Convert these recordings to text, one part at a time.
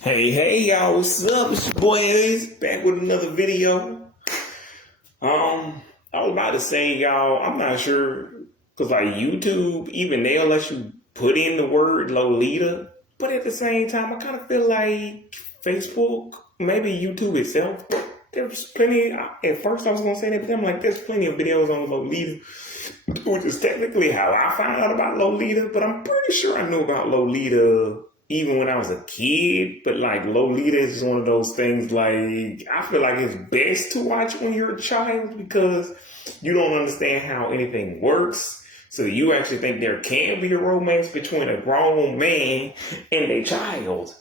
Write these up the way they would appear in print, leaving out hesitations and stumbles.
Hey, y'all, what's up? It's your boy Ace, back with another video. I was about to say, y'all, I'm not sure, because like YouTube, even they'll let you put in the word Lolita, but at the same time, I kind of feel like Facebook, maybe YouTube itself, but there's plenty, at first I was going to say that, but I'm like, there's plenty of videos on Lolita, which is technically how I found out about Lolita, but I'm pretty sure I knew about Lolita even when I was a kid, but like Lolita is one of those things like I feel like it's best to watch when you're a child because you don't understand how anything works. So you actually think there can be a romance between a grown man and a child.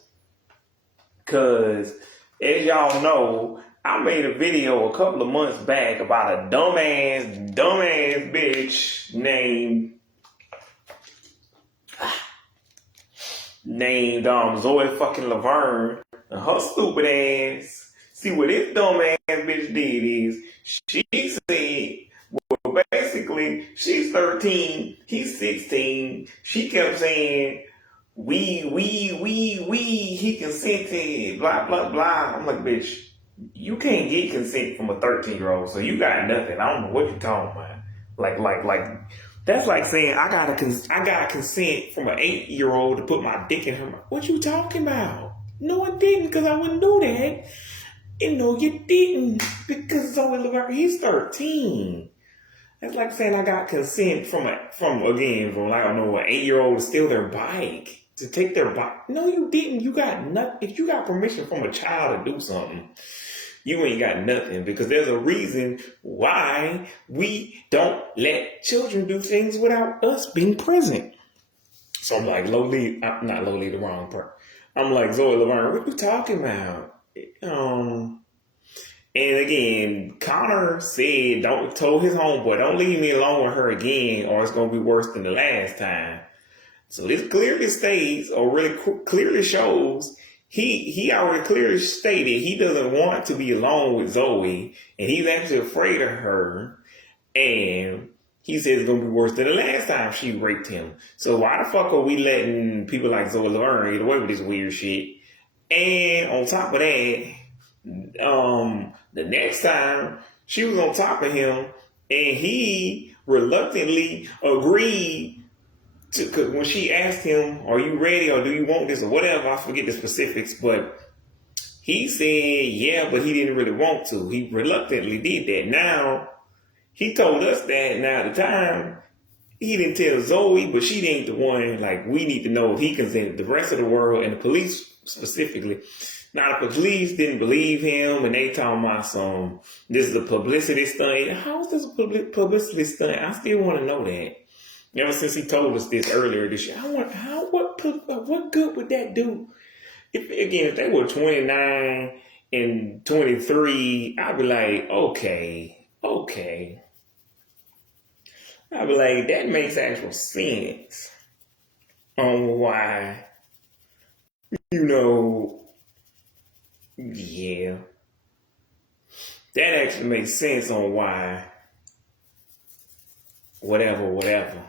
Cause as y'all know, I made a video a couple of months back about a dumbass bitch named Zoe fucking Laverne and her stupid ass. See what this dumb ass bitch did is she said, well, basically she's 13, he's 16. She kept saying he consented, blah blah blah. I'm like, bitch, you can't get consent from a 13-year-old, so you got nothing. I don't know what you're talking about. Like that's like saying I got consent from an 8-year-old to put my dick in her mouth. What you talking about? No, I didn't, because I wouldn't do that. And no, you didn't, because Zoe Laverne, he's 13. That's like saying I got consent from like I don't know, an 8-year-old to steal their bike, to take their bike. No, you didn't. You got nothing. If you got permission from a child to do something, you ain't got nothing, because there's a reason why we don't let children do things without us being present. So I'm like, Lolita, not Lolita, the wrong part. I'm like, Zoe Laverne, what are you talking about? And again, Connor said, told his homeboy, don't leave me alone with her again, or it's gonna be worse than the last time. So this clearly states, or really clearly shows, he already clearly stated he doesn't want to be alone with Zoe, and he's actually afraid of her, and he says it's gonna be worse than the last time she raped him. So why the fuck are we letting people like Zoe Laverne get away with this weird shit? And on top of that, the next time she was on top of him, and he reluctantly agreed to, when she asked him, are you ready, or do you want this, or whatever, I forget the specifics, but he said yeah, but he didn't really want to. He reluctantly did that. Now, he told us that now at the time, he didn't tell Zoe, but she ain't the one. Like, we need to know if he consented. The rest of the world, and the police specifically, now the police didn't believe him, and they talking about this is a publicity stunt. How is this a publicity stunt? I still want to know that. Ever since he told us this earlier this year, what good would that do? If they were 29 and 23, I'd be like, okay. I'd be like, that makes actual sense on why, yeah. That actually makes sense on why, whatever.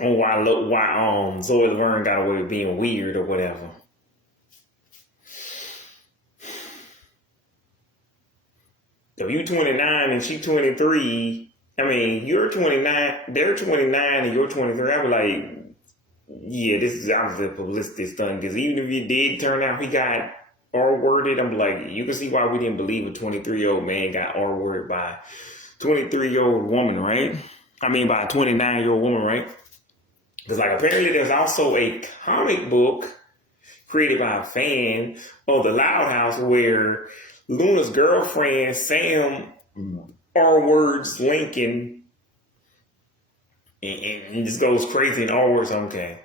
On why Zoe Laverne got away with being weird or whatever. If you 29 and she 23, I mean, you're 29, they're 29 and you're 23, I'd be like, yeah, this is obviously a publicity stunt, because even if it did turn out he got R-worded, I'm like, you can see why we didn't believe a 23-year-old man got R-worded by a 23-year-old woman, right? I mean, by a 29-year-old woman, right? Because like apparently there's also a comic book created by a fan of the Loud House where Luna's girlfriend, Sam, R-words Lincoln, and just goes crazy in R-words, okay.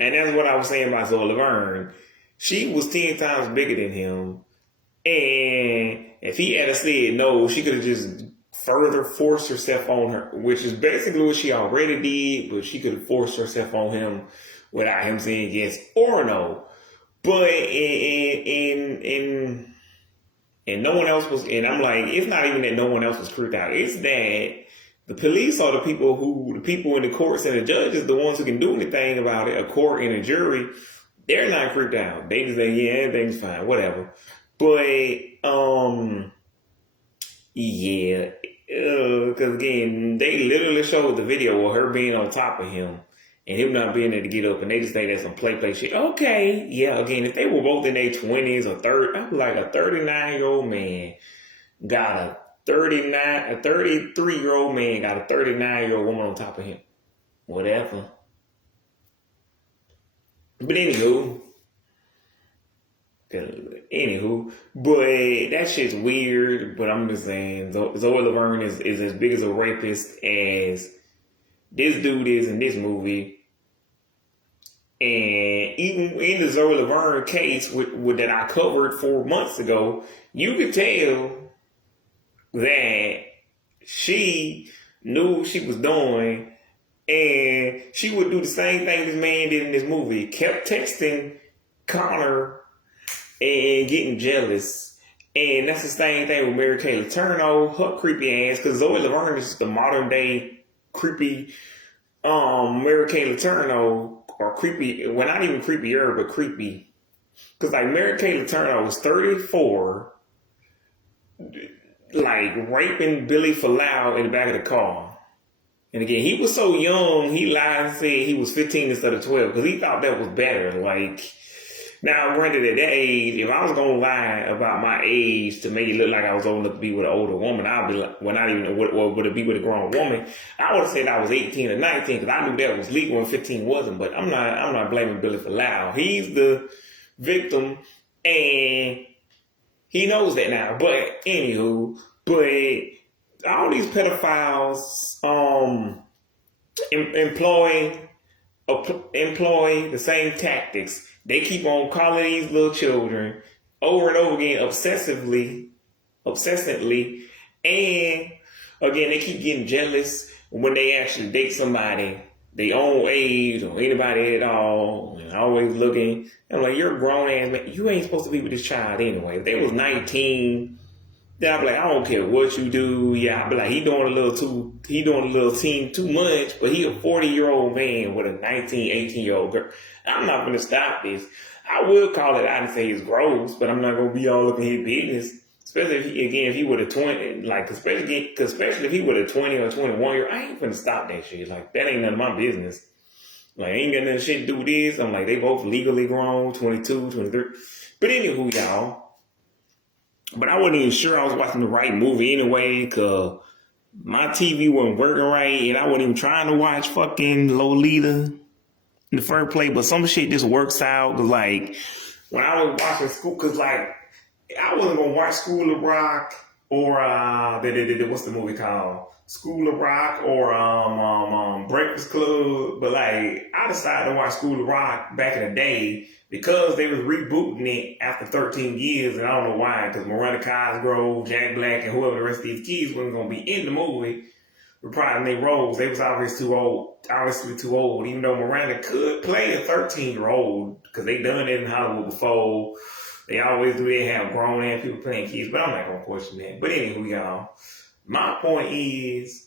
And that's what I was saying about Zoe Laverne. She was 10 times bigger than him. And if he had said no, she could have just further forced herself on her, which is basically what she already did, but she could have forced herself on him without him saying yes or no. But and no one else was, and I'm like, it's not even that no one else was creeped out. It's that The police are the people in the courts and the judges, the ones who can do anything about it. A court and a jury, they're not creeped out. They just say, yeah, everything's fine, whatever. But yeah, because again, they literally showed the video of her being on top of him and him not being able to get up, and they just think that's some play shit. Okay, yeah. Again, if they were both in their 20s or 30, I'm like a 39-year-old man got a 33-year-old man got a 39-year-old woman on top of him. Whatever. But but that shit's weird. But I'm just saying, Zoe Laverne is as big as a rapist as this dude is in this movie. And even in the Zoe Laverne case that I covered 4 months ago, you could tell that she knew what she was doing, and she would do the same thing this man did in this movie. Kept texting Connor and getting jealous. And that's the same thing with Mary Kay Letourneau, her creepy ass, because Zoe Laverne is the modern day creepy Mary Kay Letourneau, or creepy, well, not even creepier, but creepy. Because like Mary Kay Letourneau was 34, like raping Billy Falau in the back of the car. And again, he was so young, he lied and said he was 15 instead of 12 because he thought that was better. Like, now, granted, at that age, if I was going to lie about my age to make it look like I was old enough to be with an older woman, I'd be like, well, not even, would it be with a grown woman? I would have said I was 18 or 19 because I knew that was legal and 15 wasn't. But I'm not blaming Billy Falau. He's the victim, and he knows that now. But anywho, all these pedophiles employ the same tactics. They keep on calling these little children over and over again, obsessively, and again they keep getting jealous when they actually date somebody their own age or anybody at all, and always looking. I'm like, you're a grown ass man. You ain't supposed to be with this child anyway. If they was 19, then I'd be like, I don't care what you do. Yeah, I'd be like, he doing a little team too much, but he a 40-year-old man with a 19, 18-year-old girl. I'm not going to stop this. I will call it out and say it's gross, but I'm not going to be all up in his business. Especially if he would have 20, like, especially if he would have 20 or 21 year, I ain't going to stop that shit. Like, that ain't none of my business. Like, I ain't got nothing shit to do with this. I'm like, they both legally grown, 22, 23. But anywho, y'all. But I wasn't even sure I was watching the right movie anyway, because my TV wasn't working right, and I wasn't even trying to watch fucking Lolita in the first place. But some shit just works out, because like, when I was watching school, because like, I wasn't going to watch School of Rock or, what's the movie called? School of Rock or Breakfast Club. But like, I decided to watch School of Rock back in the day because they was rebooting it after 13 years. And I don't know why, because Miranda Cosgrove, Jack Black, and whoever the rest of these kids wasn't going to be in the movie reprising their roles. They was obviously too old, even though Miranda could play a 13-year-old because they done it in Hollywood before. They always do. They have grown-ass people playing kids, but I'm not going to question that. But anywho, y'all, my point is,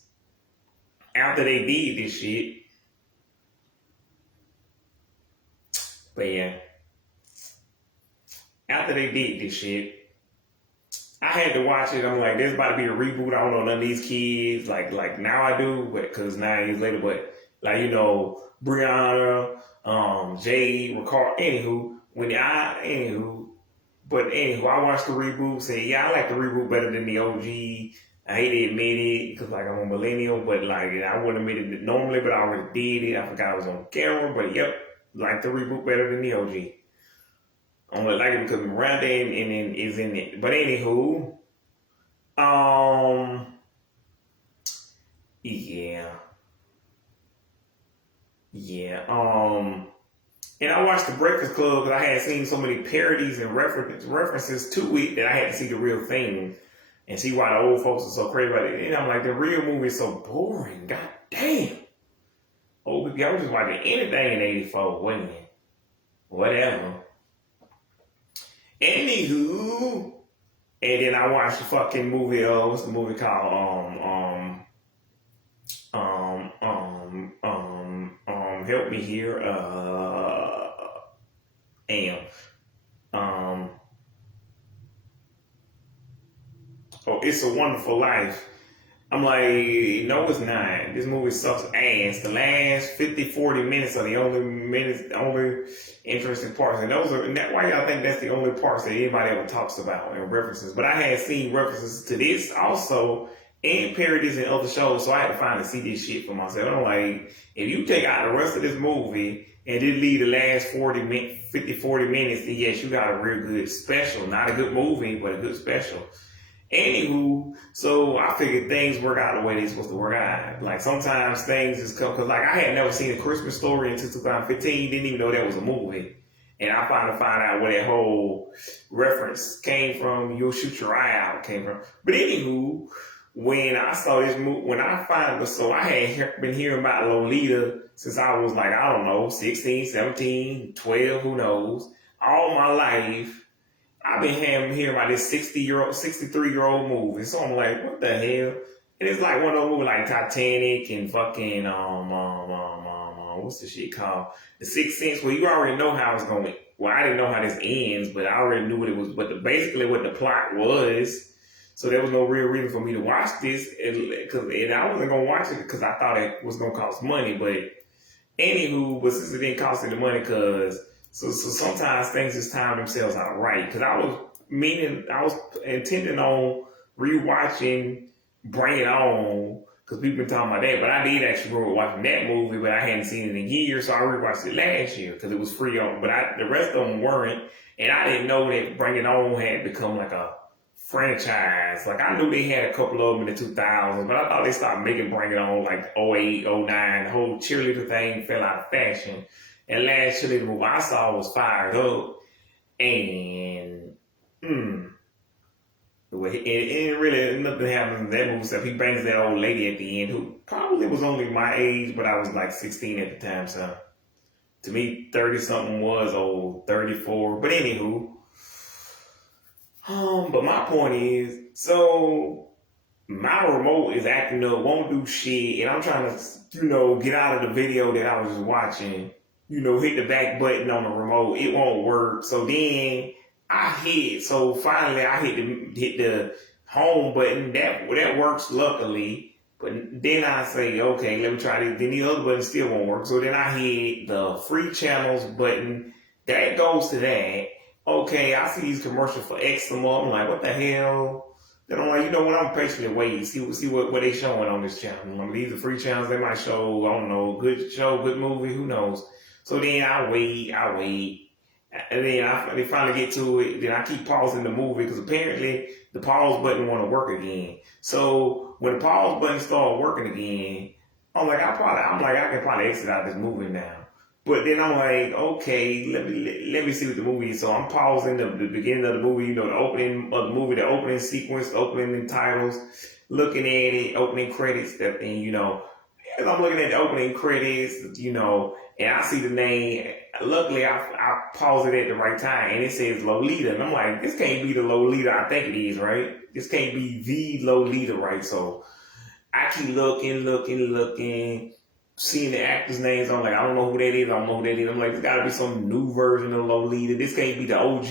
after they did this shit, after they did this shit, I had to watch it. I'm like, there's about to be a reboot. I don't know none of these kids. Like now I do, because 9 years later, but like, you know, Brianna, Jay, Ricard, anywho, I watched the reboot, said, yeah, I like the reboot better than the OG. I hate to admit it, because like I'm a millennial, but like I wouldn't admit it normally, but I already did it. I forgot I was on camera, but yep, like the reboot better than the OG. I only like it because Miranda is in it. But anywho, and I watched The Breakfast Club because I had seen so many parodies and references to it that I had to see the real thing and see why the old folks are so crazy about it. And I'm like, the real movie is so boring. God damn. Old people, I was just watching anything in 84, wasn't it? Whatever. Anywho, and then I watched the fucking movie, what's the movie called? help me here. Am. Oh, It's a Wonderful Life. I'm like, no, it's not. This movie sucks ass. The last 50, 40 minutes are the only interesting parts. And those are, and that, why y'all think that's the only parts that anybody ever talks about and references. But I had seen references to this also and parodies in other shows, so I had to find to see this shit for myself. I'm like, if you take out the rest of this movie and then leave the last 50, 40 minutes, then yes, you got a real good special. Not a good movie, but a good special. Anywho, so I figured things work out the way they're supposed to work out. Like sometimes things just come, cause like I had never seen A Christmas Story until 2015, didn't even know that was a movie. And I finally found out where that whole reference came from, You'll Shoot Your Eye Out came from. But anywho, when I saw this movie, so I had been hearing about Lolita since I was like, I don't know, 16, 17, 12, who knows, all my life. I've been hearing about this 63-year-old movie. So I'm like, what the hell? And it's like one of those movies like Titanic and fucking, what's the shit called? The Sixth Sense, where you already know how it's going. Well, I didn't know how this ends, but I already knew what it was, basically what the plot was. So there was no real reason for me to watch this. And I wasn't going to watch it because I thought it was going to cost money. But anywho, but since it didn't cost any money, so sometimes things just time themselves out right. Because I was intending on rewatching Bring It On, because people been talking about that. But I did actually remember watching that movie, but I hadn't seen it in years, so I rewatched it last year because it was free on. But the rest of them weren't, and I didn't know that Bring It On had become like a franchise. Like I knew they had a couple of them in the 2000s, but I thought they started making Bring It On like 08, 09. The whole cheerleader thing fell out of fashion. And last cheerleader movie I saw was Fired Up, and really nothing happens in that movie except he bangs that old lady at the end who probably was only my age, but I was like 16 at the time, so to me 30 something was old, 34. But anywho, but my point is, so my remote is acting up, won't do shit, and I'm trying to, get out of the video that I was just watching. Hit the back button on the remote, it won't work. So then finally I hit the home button. That works luckily. But then I say, okay, let me try this. Then the other button still won't work. So then I hit the free channels button. That goes to that. Okay, I see these commercials for eczema. I'm like, what the hell? Then I'm like, what? I'm patiently waiting. See what they showing on this channel. I mean, these are free channels. They might show, I don't know, good show, good movie. Who knows? So then I wait, and then they finally get to it. Then I keep pausing the movie because apparently the pause button want to work again. So when the pause button started working again, I'm like, I can probably exit out this movie now. But then I'm like, okay, let me see what the movie is. So I'm pausing the beginning of the movie, the opening of the movie, the opening sequence, the opening titles, looking at it, opening credits, that thing, as I'm looking at the opening credits, and I see the name. Luckily, I paused it at the right time, and it says Lolita. And I'm like, this can't be the Lolita I think it is, right? This can't be the Lolita, right? So I keep looking, seeing the actors' names. I'm like, I don't know who that is. I'm like, there's got to be some new version of Lolita. This can't be the OG.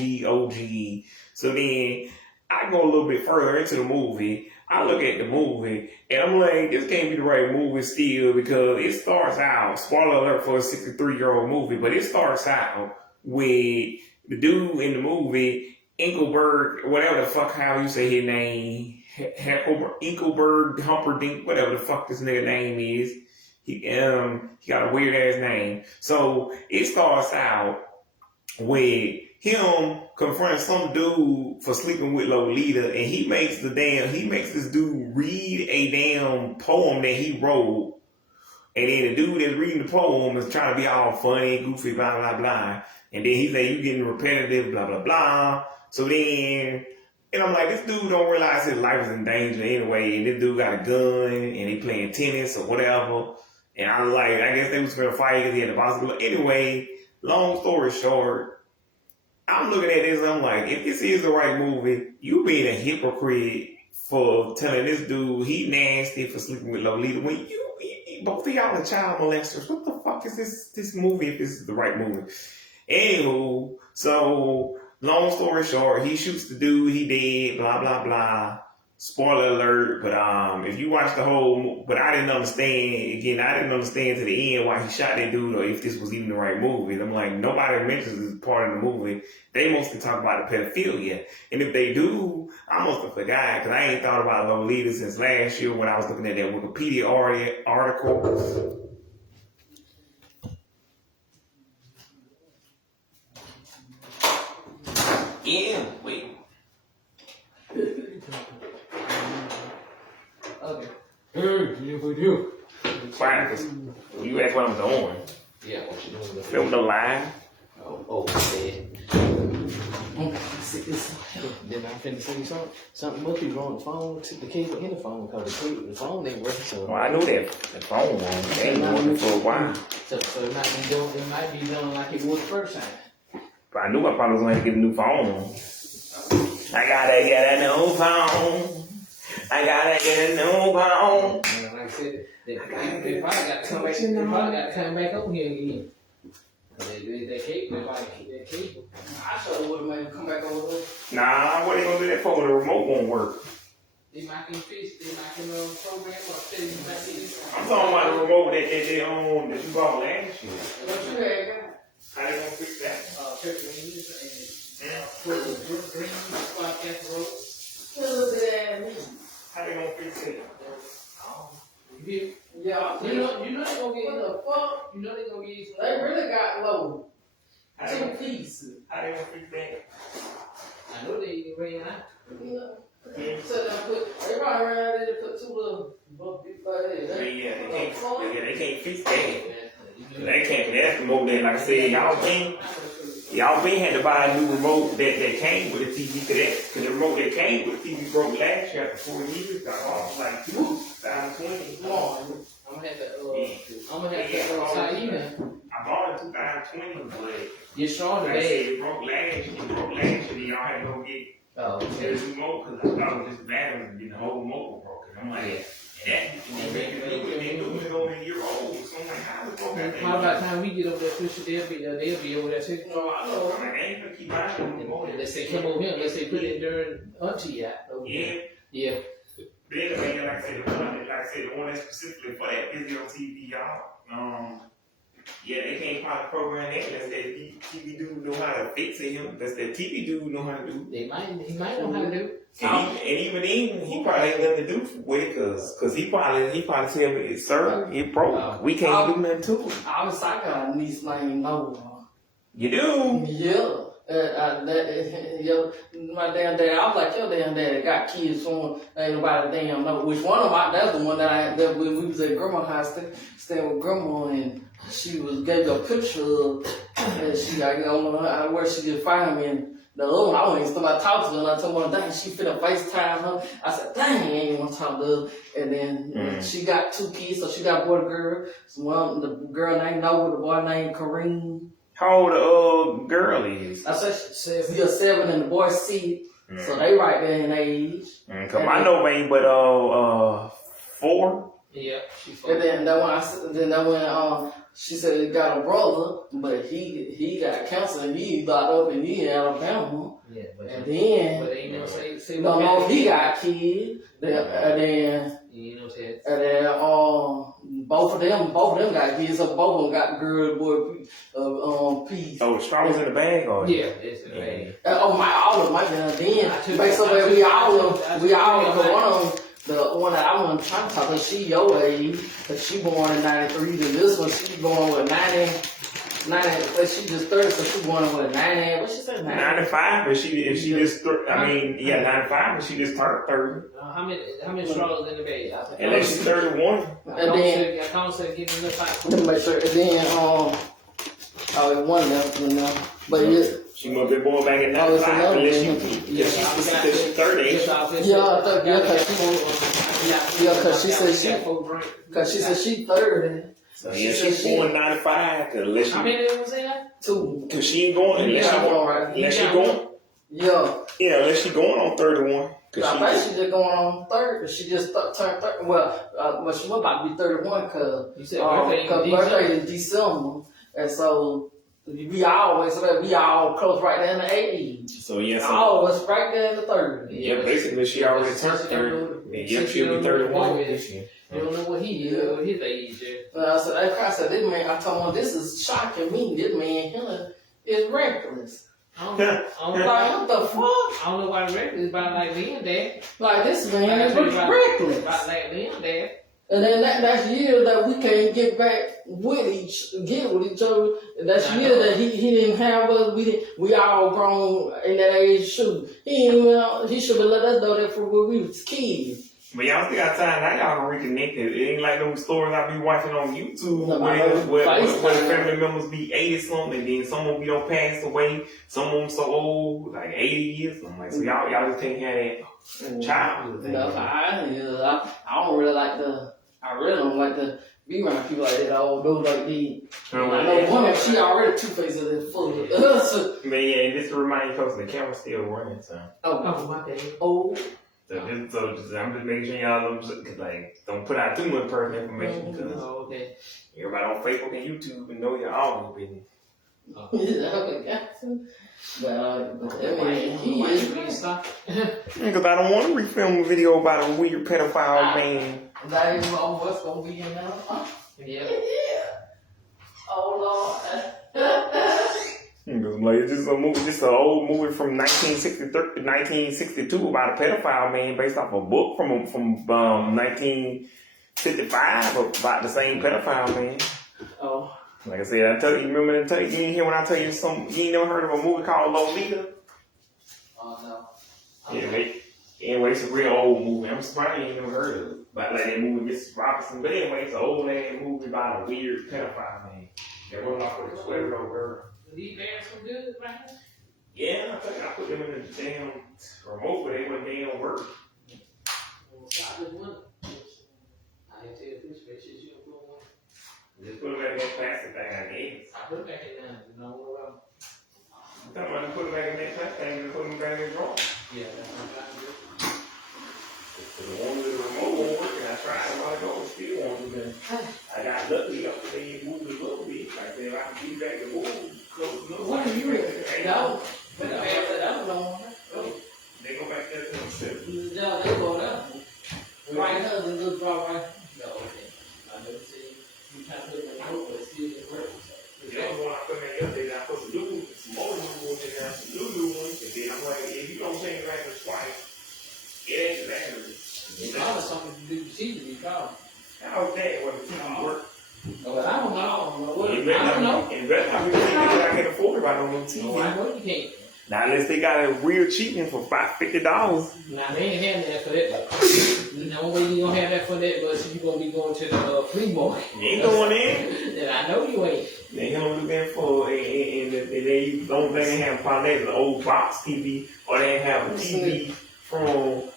So then I go a little bit further into the movie. I look at the movie, and I'm like, this can't be the right movie still, because it starts out, spoiler alert for a 63-year-old movie, but it starts out with the dude in the movie, Engelberg, whatever the fuck, how you say his name, Engelberg, Humperdinck, whatever the fuck this nigga name is. He got a weird ass name. So it starts out with him confronting some dude for sleeping with Lolita, and he makes this dude read a damn poem that he wrote, and then the dude that's reading the poem is trying to be all funny, goofy, blah, blah, blah, and then he say, you getting repetitive, blah, blah, blah. So then, and I'm like, this dude don't realize his life is in danger anyway, and this dude got a gun, and he playing tennis or whatever, and I was like, I guess they was going to fight because he had a possible. Anyway, long story short, I'm looking at this and I'm like, if this is the right movie, you being a hypocrite for telling this dude he nasty for sleeping with Lolita when you both of y'all are child molesters. What the fuck is this movie? If this is the right movie. Anywho, so long story short, he shoots the dude. He dead. Blah blah blah. Spoiler alert, but if you watch the whole, but I didn't understand, again, I didn't understand to the end why he shot that dude or if this was even the right movie. And I'm like, nobody mentions this part of the movie. They mostly talk about the pedophilia. And if they do, I must have forgot, because I ain't thought about Lolita since last year when I was looking at that Wikipedia article. Yeah, wait. Okay. Yeah, we do. Fine, because you ask what I'm doing. Yeah, what you doing? Film the line. Oh, man. Then I'm finna say something must be wrong with the phone. Took the cable in the phone because the phone ain't working. So well, I knew that the phone was ain't working for a while. So it might be done like it was the first time. But I knew I probably was going to get a new phone. I gotta get a new phone. I gotta get a new phone. And like I said, they probably got to come back. They probably got to come back up here again. That cable, that cable. I sure would have made them come back over there. Nah, what they gonna do that for? The remote won't work. They might can fix. They might can program or tell you might see this. I'm talking about the remote that they own that you bought last year. What you had got? How they gonna fix that? Pepper greens and put the green spot casserole. How they gonna fix it? Yeah, you know they gonna get the fuck. You know they gonna get. They really got low. How they 2 gonna pieces. How they gonna fix that? I know they ran out. Yeah. So they probably ran out there to put 2 little big like that. Yeah, they can't fix that. They can't. That's the remote that, like I said, y'all been had to buy a new remote that came with the TV because the remote that came with the TV broke last year after 4 years. Got off like 2020. Come on, I'm gonna have to tie you in. I bought it in 2020, but You're strong like I today. said, it broke last year. Y'all had to go get Okay. the remote because I thought it was just bad and the whole remote was broken. I'm like, they do it only a year old. So I'm like, how is it How about time we get over there, Fisher? They'll be over there too. No, I know. I'm like, I ain't gonna keep buying the remote. Let's say come over here. Let's say put it during auntie out. Yeah. Then again, like I said, the one that's specifically for that video TV, y'all. Yeah, they can't probably program that. That's that TV dude know how to fix it. That's that TV dude know how to do. He might know how to do. And even then, he probably ain't nothing to do with it, cause he probably tell me, sir, it broke. We can't do nothing to it. I was like a niece named Noah. You do? Yeah. My damn daddy, I was like, your damn daddy got kids, so ain't nobody damn know. Which one of my, that's the one that when we was at grandma's house, staying with grandma, and she gave a picture of, and she, I don't know where she could find me, and the other one, I wasn't even somebody talk to her, and I told her, dang, she finna FaceTime her. I said, dang, I ain't want to talk to her. And then she got 2 kids, so she got a boy and girl. So one, the girl named Noah, the boy named Kareem. How old the girl is? I said we are 7 and the boy 6, so they right there in age. Cause I know ain't but 4. Yeah, she's 4. And then that when she said he got a brother, but he got cancer and he locked up and he in Alabama. Yeah, but they ain't never say don't know if he got kids. And then both of them got kids, so both of them got the girl, boy, peace. Oh, Straw's in the bag, or yeah, it's in the bag. All of them, my damn. Then basically we all the one that I want to try to talk to, she your age, cause she born in 93. Then this one she born with 90. She just 30, so she born with 90. What she said? 95, but she just 95, but she just turned 30. How many straws in the bag? Unless she's 31. And then I can't say getting the fight. let me make sure. And then one left, you know. But yeah. She must be born back in Oh, it's 95, another unless she's 30. Cause she said she 30. So yeah, she's born 95, unless How she, many was that? 2. cause she ain't going, unless she going, Yeah. unless she going on 31. I think she just going on 30. She just turned 30. Well, she was about to be 31 because birthday is December. And so we all close right there in the 80s. So yes, all of us right there in the 30s. Yeah, basically she already turned 30. Yeah, she'll be 31 this year. You don't know what he is, what his age is. So I said, this man, I told him, this is shocking me. This man here is reckless. I don't know. Like, what the fuck? I don't know why the reckless is about like being there. Like, this man is reckless. About like being there. And then that's years that we can't get back with each other. And that's years that he didn't have us. We all grown in that age too. He should have let us know that from when we was kids. But y'all still got time. Now y'all can reconnect. It ain't like them stories I be watching on YouTube where the family members be 80 something, and then some of them be don't pass away. Some of them so old, like 80 years. I'm like, so y'all just can't have that childhood thing. No, I don't really like I really don't like to be around people like that. I don't know like these. I know one of she already two faces and full of us. Man, yeah, and just to remind you, folks, the camera's still running, so. Oh, my bad. Oh. So I'm just making sure y'all don't put out too much personal information because everybody on Facebook and YouTube and know your all your business. Because I don't want to refilm a video about a weird pedophile man. That ain't what's gonna be in there. Yeah. Oh Lord. Like it's just a movie, just an old movie from 1962 about a pedophile man based off a book from 1955 about the same pedophile man. Oh. Like I said, you remember you didn't hear when I tell you you ain't never heard of a movie called Lolita? Oh no. Yeah, anyway, it's a real old movie. I'm surprised you ain't never heard of it. About like that movie, Mrs. Robinson. But anyway, it's an old ass movie about a weird pedophile man that run off with a 12-year-old girl. These bands some good, right? Yeah, I think I put them in the damn remote, but they wouldn't damn work. Well, so I just wonder. I didn't tell you this, make sure you don't put one. Just put them back in that plastic thing, I guess. I put it back in there, you know what I'm talking about put them back in that plastic thing and put them back in the drawer. Yeah, that's what I'm trying to do. The one with the remote won't work, and I tried a while ago, and still won't do that. I got lucky up to they moved a little bit. Like I said, if I can get back to move, close enough. What are you ready? No. They go back there to themselves. No, they go down. Right now, the little draw right. No, okay. I never see you kind of put it in the hope, but it still didn't work. The other one I put in the other day, I put some new ones, some more new ones in there, some new ones, and then I'm like, if you don't change the batteries twice, it ain't the batteries. It's probably something to do with TV, you call. How's that when the TV work? But I don't know. And better not be thinking that I can afford it by no TV. No, I know you can't. Now, unless they got a real cheap one for about $50. Now, they ain't having that for that. The only way you gonna have that for that was you gonna be going to the flea market. You ain't going in. And I know you ain't. They gonna do that for, and they don't think they have probably an old box TV, or they have a TV from.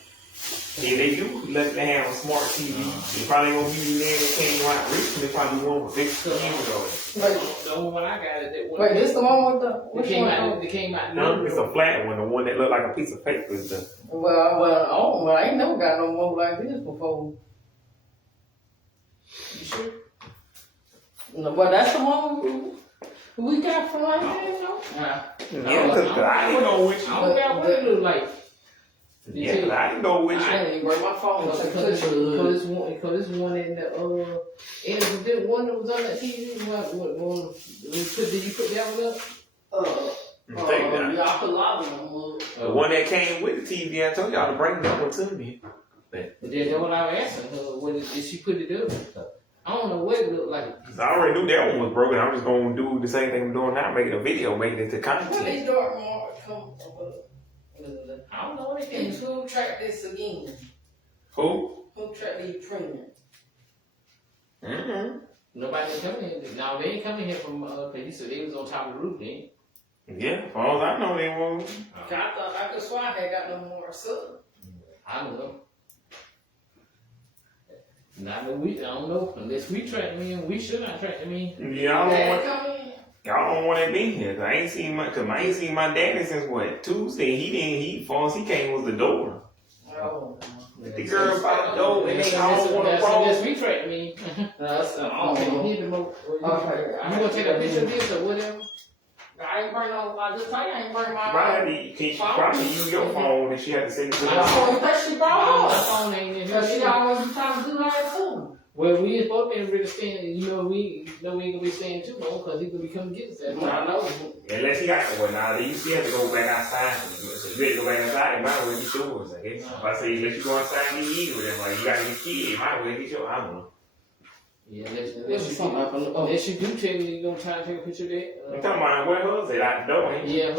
If they do let them have a smart TV, they probably won't be there and came out rich, and they probably won't fix the camera. The only one I got is that one. Wait, this the one with the. It came out. No, it's a flat one, the one that looked like a piece of paper. Well, I ain't never got no one like this before. You sure? No, but that's the one we got from right here, you know? Yeah, because I didn't know which I don't got what it look like. Yeah, because I didn't know which I didn't even bring my phone up because it's one in the and it was the one that was on that TV. What did you put that one up? Yeah, I put a lot of them up. the one that came with the TV, I told y'all to bring that one to me. But that's what I was asking her. When did she put it up? I don't know what it looked like. I already knew that one was broken. I'm just going to do the same thing I'm doing now, making a video, making it to content. Where these dark marks come from? I don't know what it And is. who tracked this again? Who? Who tracked these premiums? Mm-hmm. Nobody ain't coming in. Now they ain't coming here from because you said they was on top of the roof then. Yeah, as far as I know, they won't. I thought I could swear I had got no more sub. I don't know. I don't know. Unless we track them in, we should not track them in. Y'all Come in. don't want to be here. I ain't seen my daddy since what, Tuesday. He far as he came was the door. The girl about the door and I don't want to roll. That's retract me. That's I don't think he hit the mo. You gonna take a picture of this or whatever? I ain't bring no. I just tell you I ain't bring my. Right, can she probably use your phone and she had to send it to My her? phone, that she brought My us. phone ain't in Cause she here. always be trying to do that too. Well, we ain't supposed to be really staying. You know, we ain't gonna be staying too long because he gonna be coming to get us. I know. Unless he got one now, you still have to go back outside. So you have to go back outside, you might as well get yours, I guess. If I say let you go outside and get you with them, like you got to get kids, you might as well get yours. I don't know. Yeah, Unless you do tell me you gonna try to take a picture of that. I'm talking about where was it? Out the door, ain't you? Yeah,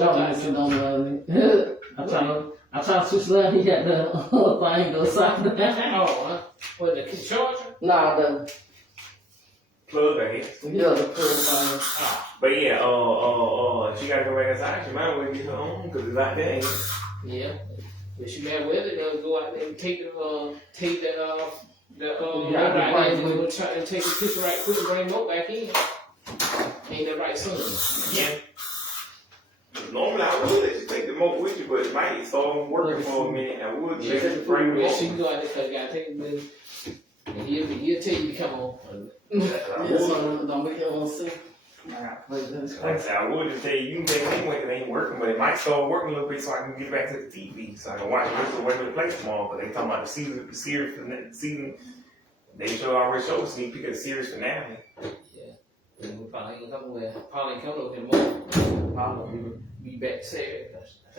I try to switch left. He got the thing go side. Oh, what the charger? Nah, the Plug, I guess. the thing. But yeah, she got to go back outside. She might as well get her own because it's out there, ain't it? Yeah, but she mad with it. Go out there and take go try and take a picture right quick and bring Mo back in. Ain't that right, son? Yeah. Normally I would let you take the motor with you, but it might start working for a minute. I would let you bring the Yeah, she motor. can go out there because you gotta take it. And he'll tell you to come on. Yeah, so don't make it on sick. Like I said, I would just tell you, you can take it anyway because it ain't working, but it might start working a little bit so I can get back to the TV, so I can watch the rest of the regular play tomorrow. Because they talking about the series. They already showed a sneak peek of the series finale. Yeah. And we probably ain't come with probably come over tomorrow. Probably be back Saturday.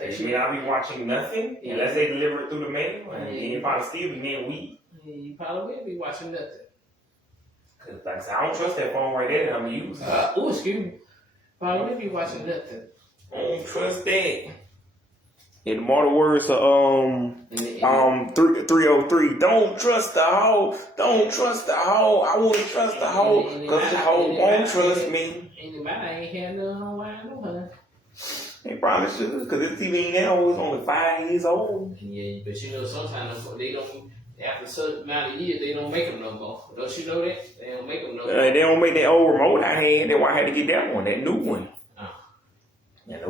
I mean, I'll be watching nothing unless they deliver it through the mail, and it probably still be near week. Yeah, you probably will be watching nothing. Cause like I said, I don't trust that phone right there that I'm using. Oh, excuse me. Probably will be watching nothing. I don't trust that. Yeah, the mortal words are 303. Don't trust the hoe. Don't trust the hoe. I wouldn't trust the hoe because the hoe won't trust me. Anybody ain't had nothing on wine, no honey. They probably should because this TV now is only 5 years old. Yeah, but you know sometimes they don't. After a certain amount of years, they don't make them no more. Don't you know that? They don't make them no more. They don't make that old remote I had. That's why I had to get that one, that new one. Oh. Yeah, no,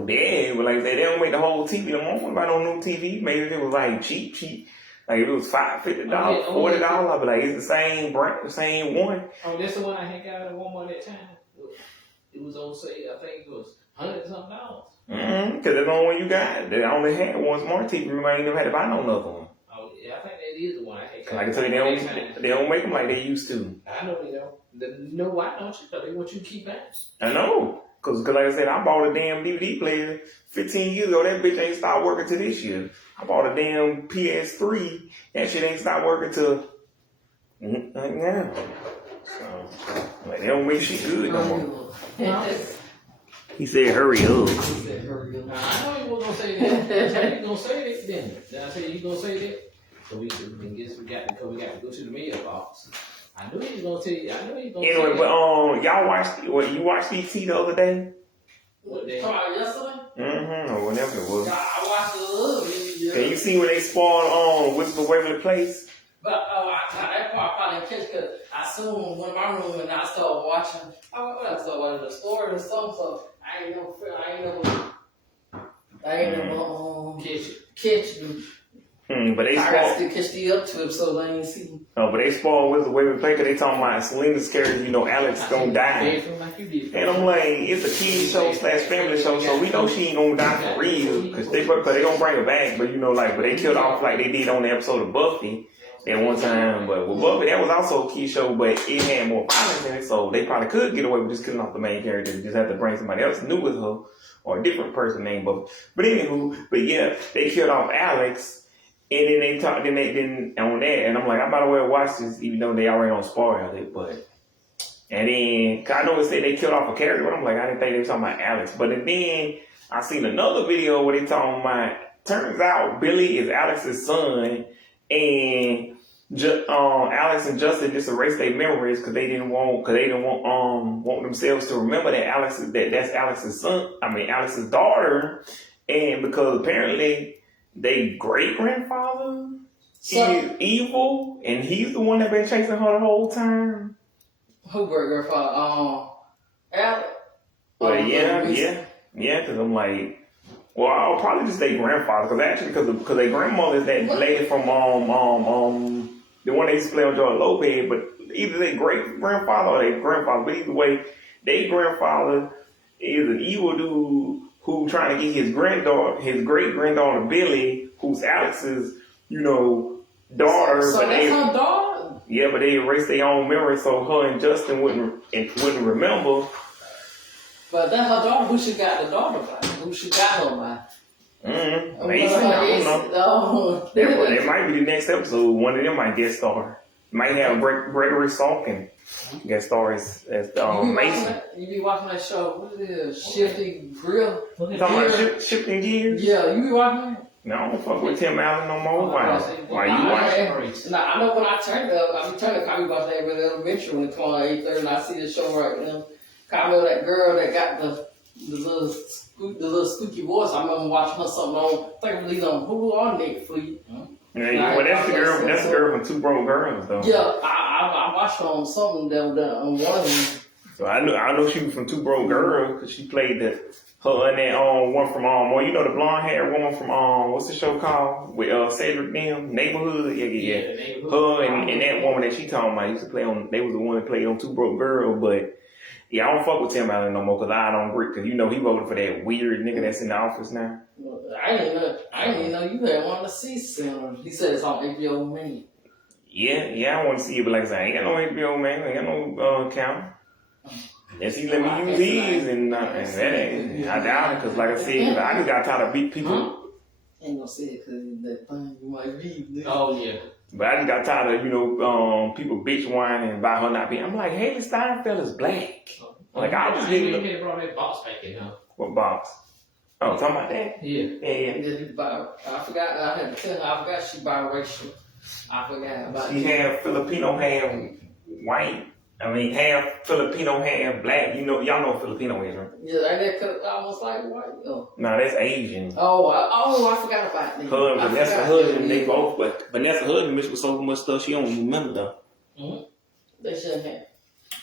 but like I said, they don't make the whole TV no more. What about on new TV? Maybe if it was like cheap. Like if it was $50, $40, I'd be like, it's the same brand, the same one. Oh, that's the one I had got at Walmart that time. It was on sale. I think it was $100-something. Because that's the only one you got. They only had one smart TV. Remember, I ain't never had to buy no another one. Oh, yeah, I think that is the one I had. Like I tell you, they don't make them like they used to. I know they don't. No, why don't you? Because they want you to keep buying. I know. Because like I said, I bought a damn DVD player 15 years ago. That bitch ain't stopped working till this year. I bought a damn PS3. That shit ain't stopped working till like now. So, like, they don't make shit good no more. He said, hurry up. I know you was gonna say that. You gonna say that then? Did I say you gonna say that? So we got to go to the mailbox. I knew he was gonna tell you. I knew he was gonna. Anyway, say but y'all watched you watched ET the other day? What day? Yesterday? Or whenever it was. I watched it a little bit. Can you see when they spawned Whisper Waverly Place? But that part I probably didn't catch because I soon went in my room and I started watching. I started watching the story or something. So I ain't never catch them. But they I got spawned. to catch the up to it, so they ain't see. But they spawned Whisper Waverly Place because they talking about Selena's character. You know, Alex gonna die. Like you did. And I'm like, it's a kid show / family show, so we know she ain't gonna die for real, cause they gonna bring her back. But you know, like, but they killed off like they did on the episode of Buffy at one time. But with Buffy, that was also a kid show, but it had more violence in it, so they probably could get away with just killing off the main character. Just have to bring somebody else new with her or a different person named Buffy. But anywho, but yeah, they killed off Alex. And then they talked, then on that, and I'm like, I might as well watch this, even though they already don't spoil it. But and then, cause I know it said they killed off a character, but I'm like, I didn't think they were talking about Alex. But then I seen another video where they talking about. Turns out Billy is Alex's son, and Alex and Justin just erased their memories because they didn't want themselves to remember that that's Alex's son. I mean Alex's daughter, and because apparently. They great grandfather is evil, and he's the one that been chasing her the whole time. Who great grandfather? Alex. But yeah, because I'm like, Well, I'll probably just say grandfather, because their grandmother is that lady from the one they used to play on George Lopez, but either their great grandfather or their grandfather. But either way, their grandfather is an evil dude who trying to get his great granddaughter Billy, who's Alex's, daughter. So but that's her daughter? Yeah, but they erased their own memory, so her and Justin wouldn't remember. But that's her daughter. Who she got the daughter by? Who she got her by? Maybe, I don't know. That might be the next episode. One of them might guest star. Might have Gregory Salkin guest star as Mason. You be watching that show? What is it? Shifting Grill? You talking about Shifting Gears? Yeah, you be watching that? No, I don't fuck with Tim Allen no more. Why you watching? Nah, I know when I turn up, I be turning copy about that with elementary when it's on 8:30 and I see the show right now. I remember that girl that got the little squeaky voice. I remember watching her something on, I think it was either on Hulu or Netflix. Yeah, well, that's the girl. That's the girl from Two Broke Girls, though. Yeah, I watched her on something that was on one of them. So I know she was from Two Broke Girls because she played her and that one from the blonde hair woman from what's the show called with Cedric them Neighborhood. Yeah. Her and that woman that she talking about used to play on. They was the one that played on Two Broke Girls, but. Yeah, I don't fuck with Tim Allen no more because I don't agree. Because he voted for that weird nigga that's in the office now. I didn't even know you had one to see Center. He said it's on HBO Max. Yeah, I want to see it, but like I said, I ain't got no HBO Max, I ain't got no account. Unless he let me use his, and that ain't. I doubt it because, like I said, I just got tired of beat people. Ain't gonna say it because that thing you might be. Oh yeah. But I just got tired of, people bitch whining about her not being. I'm like, Haley Steinfeld is black. Like, I just didn't. You brought that box back in, huh? What box? Oh, talking about that? Yeah. I forgot. I had to tell her. I forgot she biracial. I forgot about She had Filipino, half white. I mean, half Filipino, half black. Y'all know what Filipino is, right? Yeah, ain't that almost like white? Oh. No, that's Asian. I forgot about that. Vanessa Hudgens, they both, but Vanessa Hudgens mixed with so much stuff she don't remember though. Mm-hmm. They shouldn't have.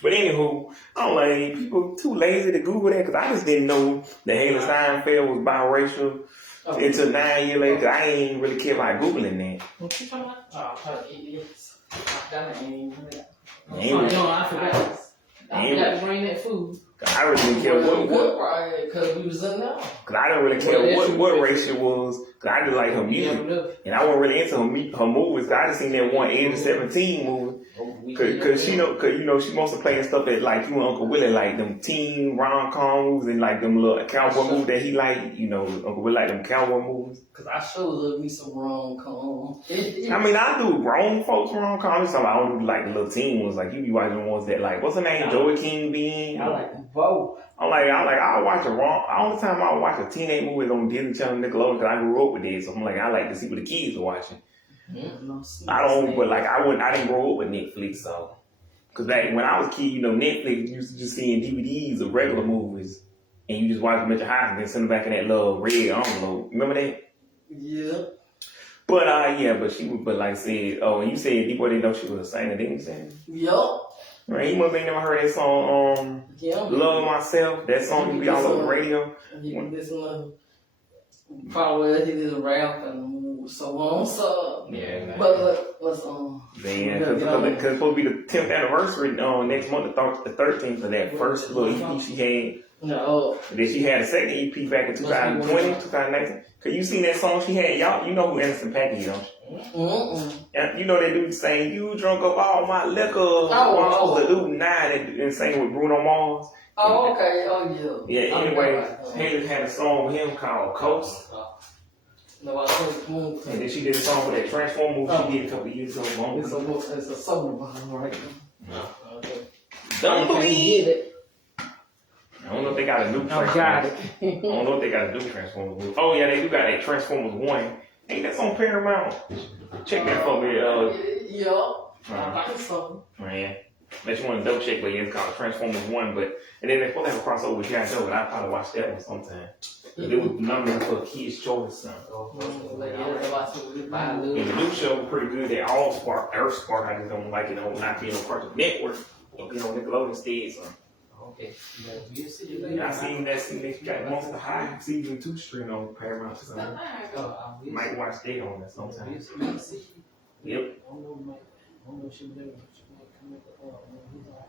But anywho, I don't like people too lazy to Google that because I just didn't know that Haley Steinfeld was biracial until 9 years later. I ain't really care about Googling that. What you talking about? Oh, idiots. I forgot. I forgot to bring that food. I really didn't care what because we was in there. Because I didn't really care what race it was. Because I just like her music. And I wasn't really into her movies. Because I just seen that one Age of 17 movie. Because she mostly playing stuff that like you and Uncle Willie like them teen rom-com movies and like them little cowboy movies that he like. Uncle Willie like them cowboy movies. Because I sure love me some rom-com. I mean, I do grown folks rom-com. I don't do like the little teen ones. Like you be watching the ones that like what's her name, Joey King being. I like them both. I'll watch only time I watch a teenage movie on Disney Channel, Nickelodeon, because I grew up with this. So I'm like, I like to see what the kids are watching. I didn't grow up with Netflix, so. Because back when I was a kid, Netflix used to just seeing DVDs of regular movies, and you just watch them at your house and then send them back in that little red envelope. Remember that? Yeah. But like I said, and you said people didn't know she was a singer, didn't you say? Yup. Right, you must have never heard that song, Love Myself, that song you be all over the radio. Probably he did a rap and so on, so. Yeah. But let's Man, because it's supposed to be the 10th anniversary next month, the 13th of that first little EP she had. No. Then she had a second EP back in 2020, 2019. Cause you seen that song she had, y'all, you know who Anderson .Paak is, don't you? Mm-mm. You know that dude saying, "You drunk up all my liquor." The dude now and sang with Bruno Mars. Oh, okay. Oh, yeah. Yeah, anyway, Haley had a song with him called Coast. No, and then she did a song with that Transformer movie she did a couple years ago. It's a soda bottle right now. Don't believe it. I don't know if they got a new Transformers. I don't know if they got a new Transformers movie. Oh, yeah, they do got that Transformers 1. Hey, that's on Paramount. Check that for me. Yeah. I think so. Man. Unless you want to double check, but yeah, it's called Transformers 1. And then they're supposed to have a crossover with G.I. Joe, but I'll probably watch that one sometime. It was nominated for a Kid's Choice. Son. And the new show was pretty good. They all Earth Spark. I just don't like it on not being on Cartoon Network. It'll be on Nickelodeon instead. So. Okay. Well, we'll see you later. I seen that scene that you got Monster High season 2 stream on Paramount. So might watch that on that sometime. We'll see. Yep. I don't know if she was there. She might come at the when he's off.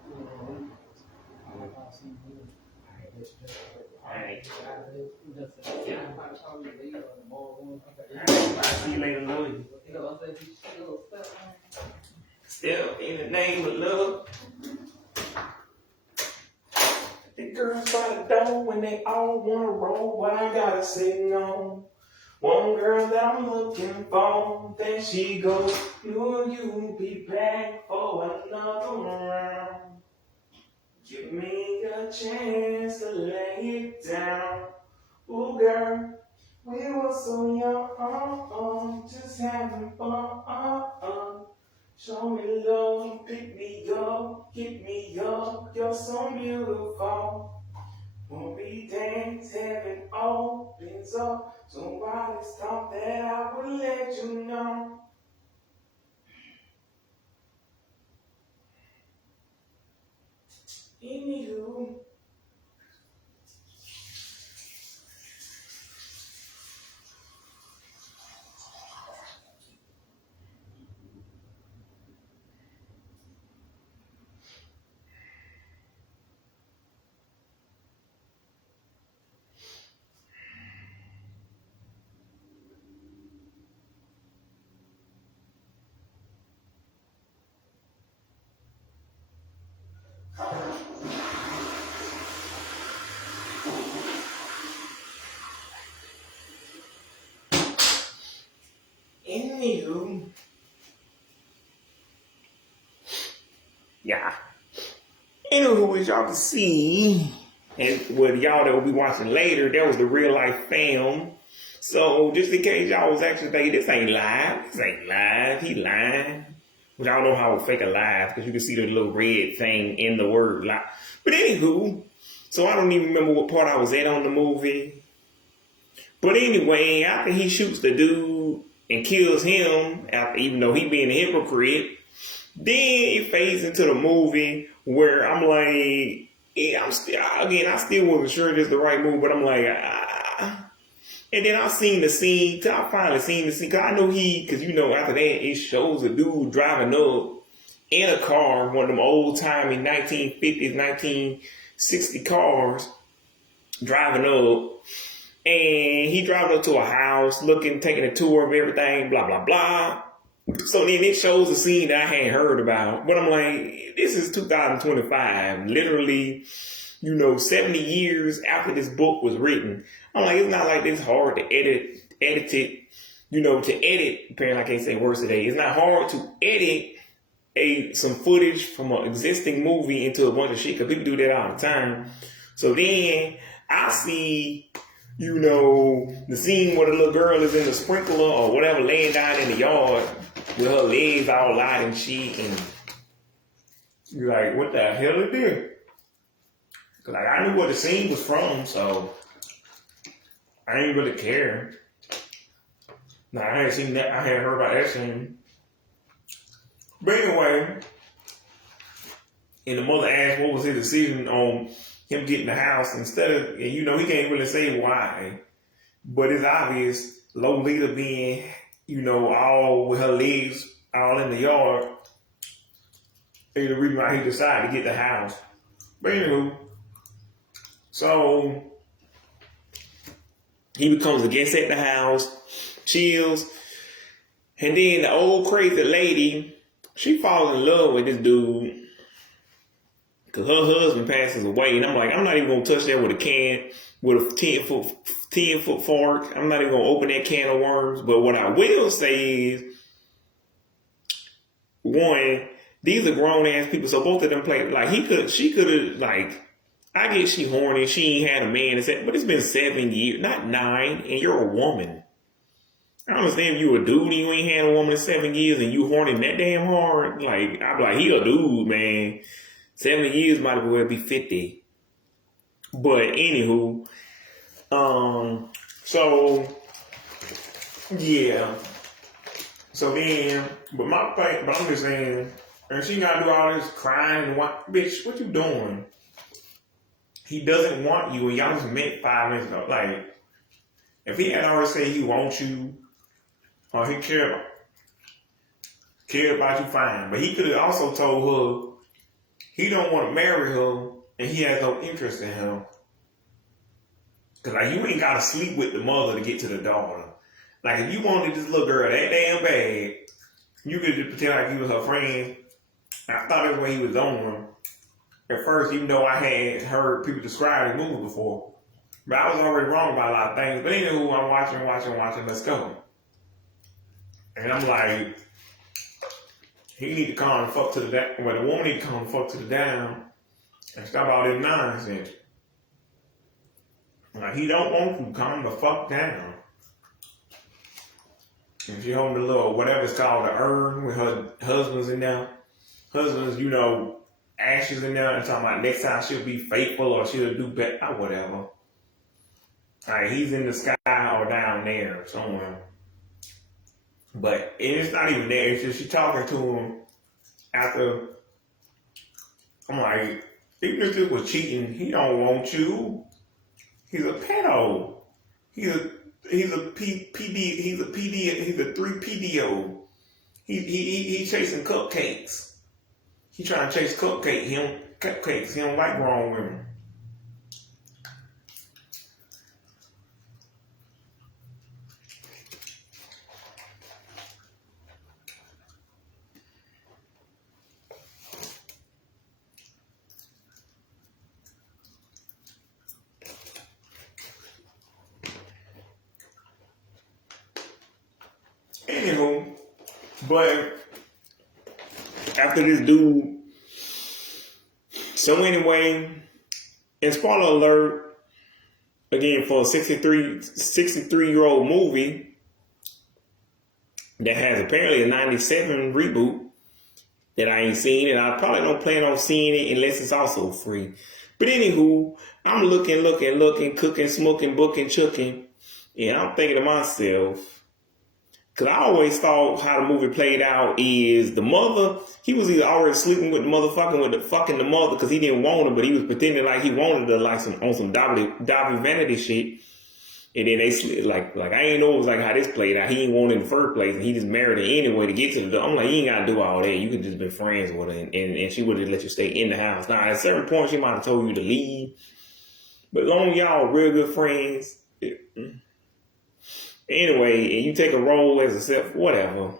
Alright. Yeah. I'll see you later, love you. Still in the name of love. The girls by the door when they all wanna roll, but I gotta say no. One girl that I'm looking for, then she goes, you'll be back for another round. Give me a chance to lay it down. Ooh, girl, we were so young, just having fun. Show me love, pick me up, you're so beautiful. When we dance, heaven opens up. So while it's thought that I would let you know. Anywho. Anywho. Yeah. Anywho, as y'all can see, and with y'all that will be watching later, that was the real life film. So just in case y'all was actually thinking, this ain't live, he lying. Which I don't know how to fake a live, because you can see the little red thing in the word live. But anywho, so I don't even remember what part I was at on the movie. But anyway, after he shoots the dude and kills him, after, even though he being a hypocrite, then it fades into the movie where I'm like, yeah, I still wasn't sure this is the right move, but I'm like, And then I finally seen the scene, because I know because after that, it shows a dude driving up in a car, one of them old-timey 1950s, 1960 cars, driving up. And he driving up to a house, taking a tour of everything, blah, blah, blah. So then it shows a scene that I hadn't heard about. But I'm like, this is 2025, literally, 70 years after this book was written. I'm like, it's not like this hard to edit it, to edit, apparently I can't say words today. It's not hard to edit some footage from an existing movie into a bunch of shit, because people do that all the time. So then I see, the scene where the little girl is in the sprinkler or whatever, laying down in the yard with her legs all light and shit, and you're like, what the hell is this? Cause I knew what the scene was from, so I didn't really care. Nah, I hadn't seen that. I hadn't heard about that scene. But anyway, and the mother asked what was his decision on him getting the house instead of, and he can't really say why, but it's obvious Lolita being, all with her legs all in the yard is the reason why he decided to get the house. But anywho, so he becomes a guest at the house, chills, and then the old crazy lady, she falls in love with this dude because her husband passes away, and I'm like, I'm not even gonna touch that with a 10-foot fork. I'm not even gonna open that can of worms. But what I will say is, one, these are grown ass people, so both of them play like she could have like. I guess she horny. She ain't had a man, but it's been 7 years, not 9, and you're a woman. I understand if you a dude and you ain't had a woman in 7 years and you horny that damn hard. Like, I'm like, he a dude, man. 7 years might as well be 50. But anywho, so yeah. So then, but I'm just saying, and she gotta do all this crying and what, bitch, what you doing? he doesn't want you, and y'all just met 5 minutes ago. Like, if he had already said he wants you, or he cared about you, fine. But he could have also told her he don't want to marry her, and he has no interest in her. Cause like you ain't gotta sleep with the mother to get to the daughter. Like if you wanted this little girl that damn bad, you could just pretend like he was her friend. I thought that's what he was on at first, even though I had heard people describe the movie before. But I was already wrong about a lot of things. But anywho, I'm watching, let's go. And I'm like, he need to calm the fuck to the down. Well, the woman need to calm the fuck to the down and stop all this nonsense. Like, he don't want to calm the fuck down. And she holding the little, whatever it's called, the urn with her husband's in there. Husband's, you know, ashes in there and talking about next time she'll be faithful or she'll do better or whatever. Like, he's in the sky or down there somewhere. But it's not even there. It's just she talking to him after. I'm like, even if this was cheating, he don't want you. He's a pedo. He's a 3PDO. He's chasing cupcakes. He trying to chase cupcakes. He don't like grown women. Anywho, but after this dude, so anyway, and spoiler alert, again for a 63-year-old movie that has apparently a 97 reboot that I ain't seen, and I probably don't plan on seeing it unless it's also free. But anywho, I'm looking, cooking, smoking, booking, chucking, and I'm thinking to myself, because I always thought how the movie played out is the mother, he was either already sleeping with the motherfucking with the fucking the mother because he didn't want her, but he was pretending like he wanted her like on some Dobby vanity shit. And then they like I ain't know it was like how this played out. He didn't want it in the first place, and he just married her anyway to get to the door. I'm like, you ain't gotta do all that. You could just been friends with her, and she would have let you stay in the house. Now at a certain point, she might have told you to leave, but as long as y'all real good friends. Anyway, and you take a role as a self, whatever.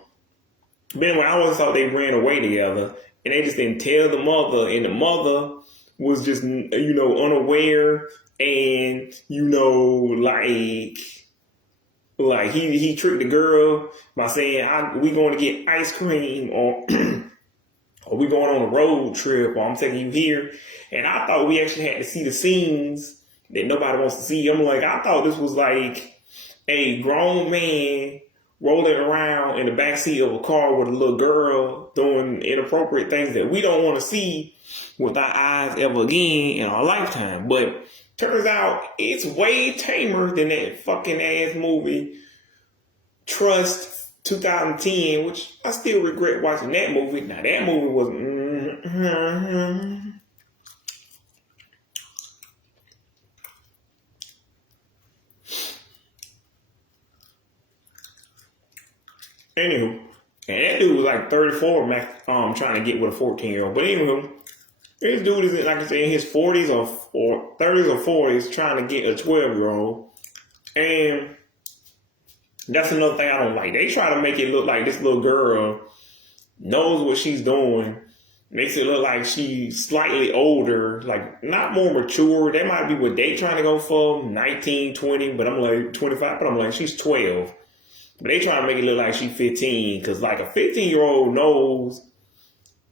But anyway, I always thought they ran away together, and they just didn't tell the mother, and the mother was just, you know, unaware, and, you know, like he tricked the girl by saying, we going to get ice cream, or or we going on a road trip, or I'm taking you here. And I thought we actually had to see the scenes that nobody wants to see. I'm like, I thought this was like a grown man rolling around in the backseat of a car with a little girl doing inappropriate things that we don't want to see with our eyes ever again in our lifetime. But turns out it's way tamer than that fucking ass movie Trust 2010, which I still regret watching that movie. Now that movie was anywho, and that dude was like 34, trying to get with a 14-year-old. But anywho, this dude is, like I said, in his 40s or 30s or 40s trying to get a 12-year-old. And that's another thing I don't like. They try to make it look like this little girl knows what she's doing. Makes it look like she's slightly older, like not more mature. That might be what they trying to go for, 19, 20, but I'm like 25, but I'm like, she's 12. But they try to make it look like she's 15, because like a 15-year-old knows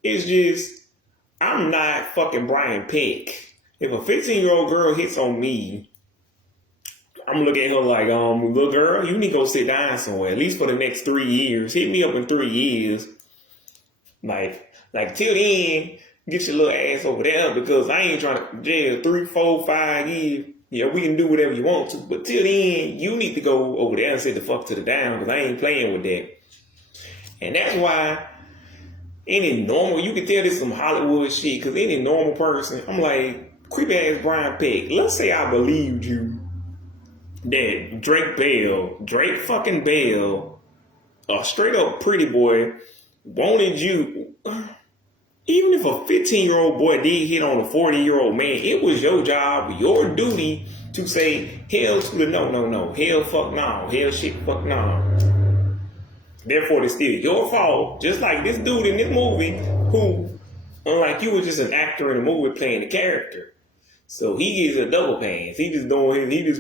it's just, I'm not fucking Brian Peck. If a 15-year-old girl hits on me, I'm looking at her like, little girl, you need to go sit down somewhere, at least for the next 3 years. Hit me up in 3 years. Like till then, get your little ass over there, because I ain't trying to jail 3, 4, 5 years. Yeah, we can do whatever you want to, but till then, you need to go over there and sit the fuck to the down, because I ain't playing with that. And that's why any normal, you can tell this some Hollywood shit, because any normal person, I'm like, creepy ass Brian Peck. Let's say I believed you that Drake fucking Bell, a straight up pretty boy, wanted you. Even if a 15-year-old boy did hit on a 40-year-old man, it was your job, your duty to say, hell to the no. Hell fuck no. Hell shit fuck no. Therefore, it's still your fault. Just like this dude in this movie who, unlike you, was just an actor in a movie playing the character. So he gets a double pass. He just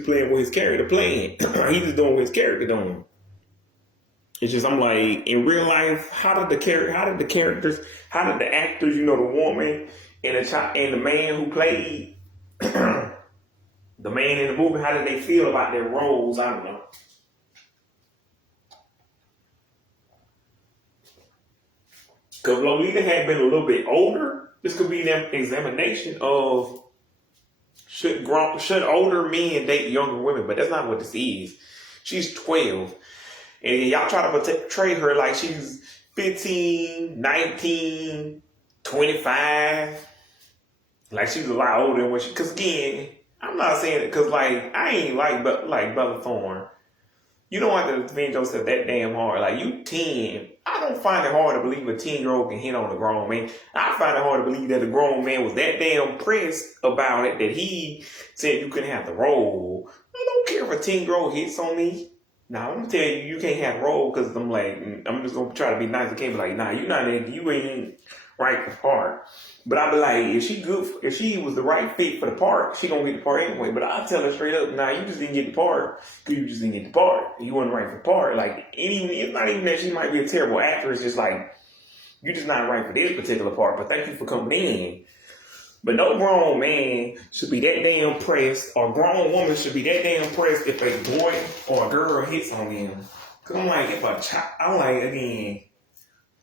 playing with his character playing. He just doing what his character doing. It's just, I'm like, in real life, how did the actors, the woman and the man who played the man in the movie, how did they feel about their roles? I don't know. Because Lolita had been a little bit older. This could be an examination of should older men date younger women, but that's not what this is. She's 12. And y'all try to portray her like she's 15, 19, 25. Like she's a lot older than what she, because again, I'm not saying it because like, I ain't like Bella Thorne. You don't have to defend yourself that damn hard. Like you 10. I don't find it hard to believe a 10-year-old can hit on a grown man. I find it hard to believe that a grown man was that damn pressed about it that he said you couldn't have the role. I don't care if a 10-year-old hits on me. Now, I'm going to tell you, you can't have a role because I'm like, I'm just going to try to be nice. I can't be like, nah, you ain't right for the part. But I be like, if she was the right fit for the part, she going to get the part anyway. But I tell her straight up, nah, you just didn't get the part because you just didn't get the part. You wasn't right for the part. Like, it's not even that she might be a terrible actress. It's just like, you're just not right for this particular part. But thank you for coming in. But no grown man should be that damn pressed, or grown woman should be that damn pressed if a boy or a girl hits on them. Cause I'm like, again,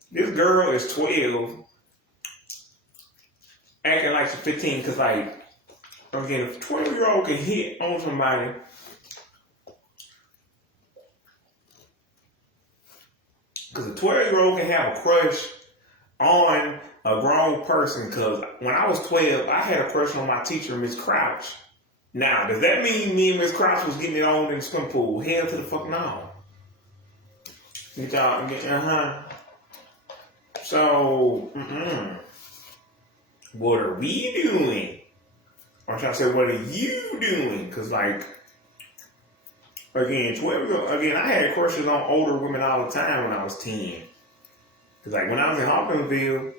this girl is 12, acting like she's 15. Cause like, again, if a 12-year-old can hit on somebody, cause a 12-year-old can have a crush on a grown person, because when I was 12, I had a crush on my teacher, Miss Crouch. Now, does that mean me and Miss Crouch was getting it on in the swim pool? Hell to the fuck no. So, what are we doing? I'm trying to say, what are you doing? Because, like, again, I had crushes on older women all the time when I was 10. Because, like, when I was in Hawkinsville,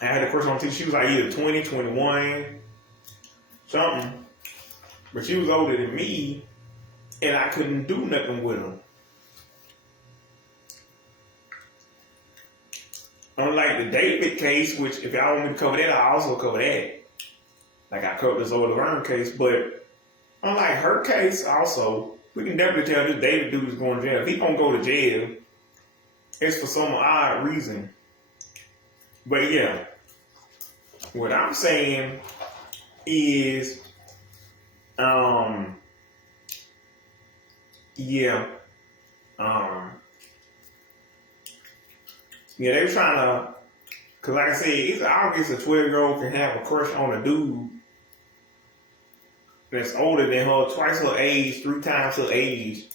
I had a crush on teacher. She was like either 20, 21, something. But she was older than me, and I couldn't do nothing with her. Unlike the David case, which if y'all want me to cover that, I also cover that. Like I covered this Zoe Laverne case, but unlike her case, also, we can definitely tell this David dude is going to jail. If he's going to go to jail, it's for some odd reason. But yeah, what I'm saying is, they're trying to, cause like I said, it's obvious a 12-year-old can have a crush on a dude that's older than her, twice her age, 3 times her age.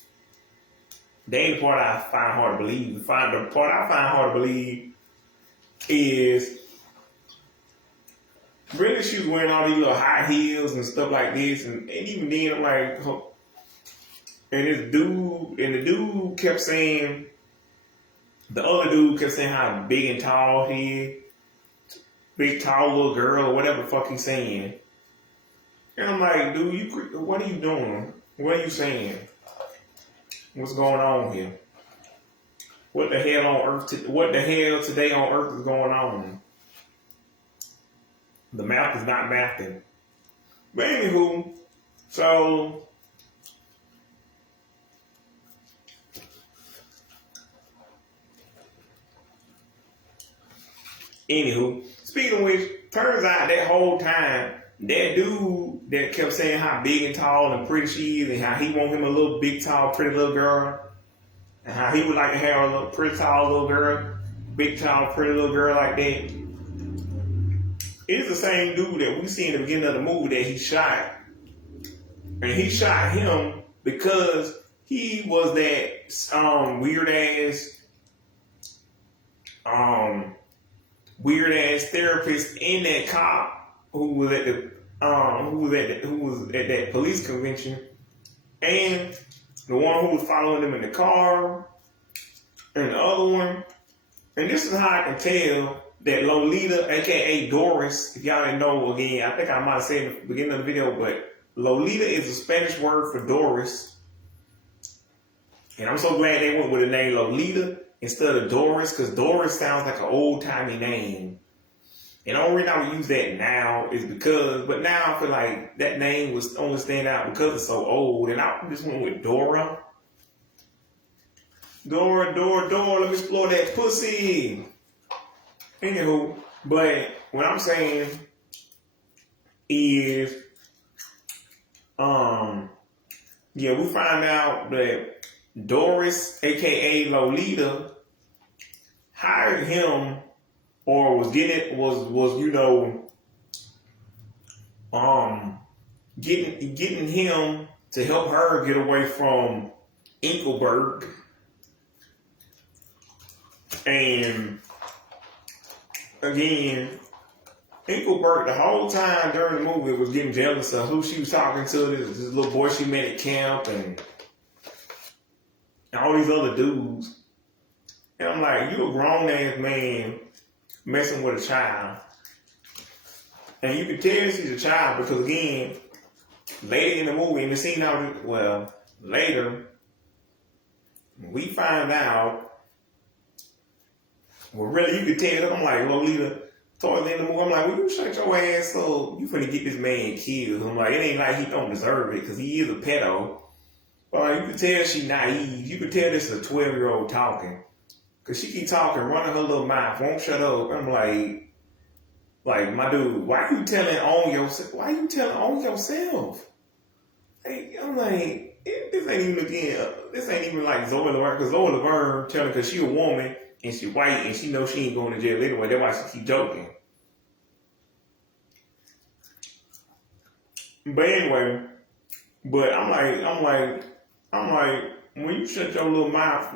That ain't the part I find hard to believe. The part I find hard to believe is really she was wearing all these little high heels and stuff like this, and even then I'm like, and the dude kept saying, the other dude kept saying how big and tall he is, big tall little girl or whatever the fuck he's saying. And I'm like, dude, what are you doing? What are you saying? What's going on here? What the hell today on earth is going on? The math is not mathing. But anywho, so speaking of which, turns out that whole time, that dude that kept saying how big and tall and pretty she is and how he want him a little big, tall, pretty little girl, and how he would like to have a little pretty, tall little girl, big, tall, pretty little girl like that. It's the same dude that we see in the beginning of the movie that he shot. And he shot him because he was that weird ass therapist in that cop who was at that police convention, and the one who was following them in the car, and the other one. And this is how I can tell that Lolita, aka Doris, if y'all didn't know, again, I think I might have said in the beginning of the video, but Lolita is a Spanish word for Doris. And I'm so glad they went with the name Lolita instead of Doris, because Doris sounds like an old-timey name. And the only reason I would use that now is because, but now I feel like that name was only stand out because it's so old. And I just went with Dora. Dora, let me explore that pussy. Anywho, but what I'm saying is, we find out that Doris, aka Lolita, hired him, or was getting him to help her get away from Engelberg. And again, Engelberg the whole time during the movie was getting jealous of who she was talking to, this little boy she met at camp and all these other dudes. And I'm like, you a grown ass man messing with a child. And you can tell she's a child because again, later in the movie, in the scene later, we find out, really you could tell, I'm like, Lolita, towards the end of the movie, I'm like, well, you shut your ass up, you finna get this man killed. I'm like, it ain't like he don't deserve it because he is a pedo. But you could tell she naive. You could tell this is a 12-year-old talking. Because she keep talking, running her little mouth, won't shut up. I'm like, my dude, why you telling on yourself? Why you telling on yourself? Hey, I'm like, this ain't even like Zoe Laverne, because Zoe Laverne telling, because she a woman and she white and she knows she ain't going to jail anyway. That's why she keep joking. But anyway, but I'm like, when you shut your little mouth,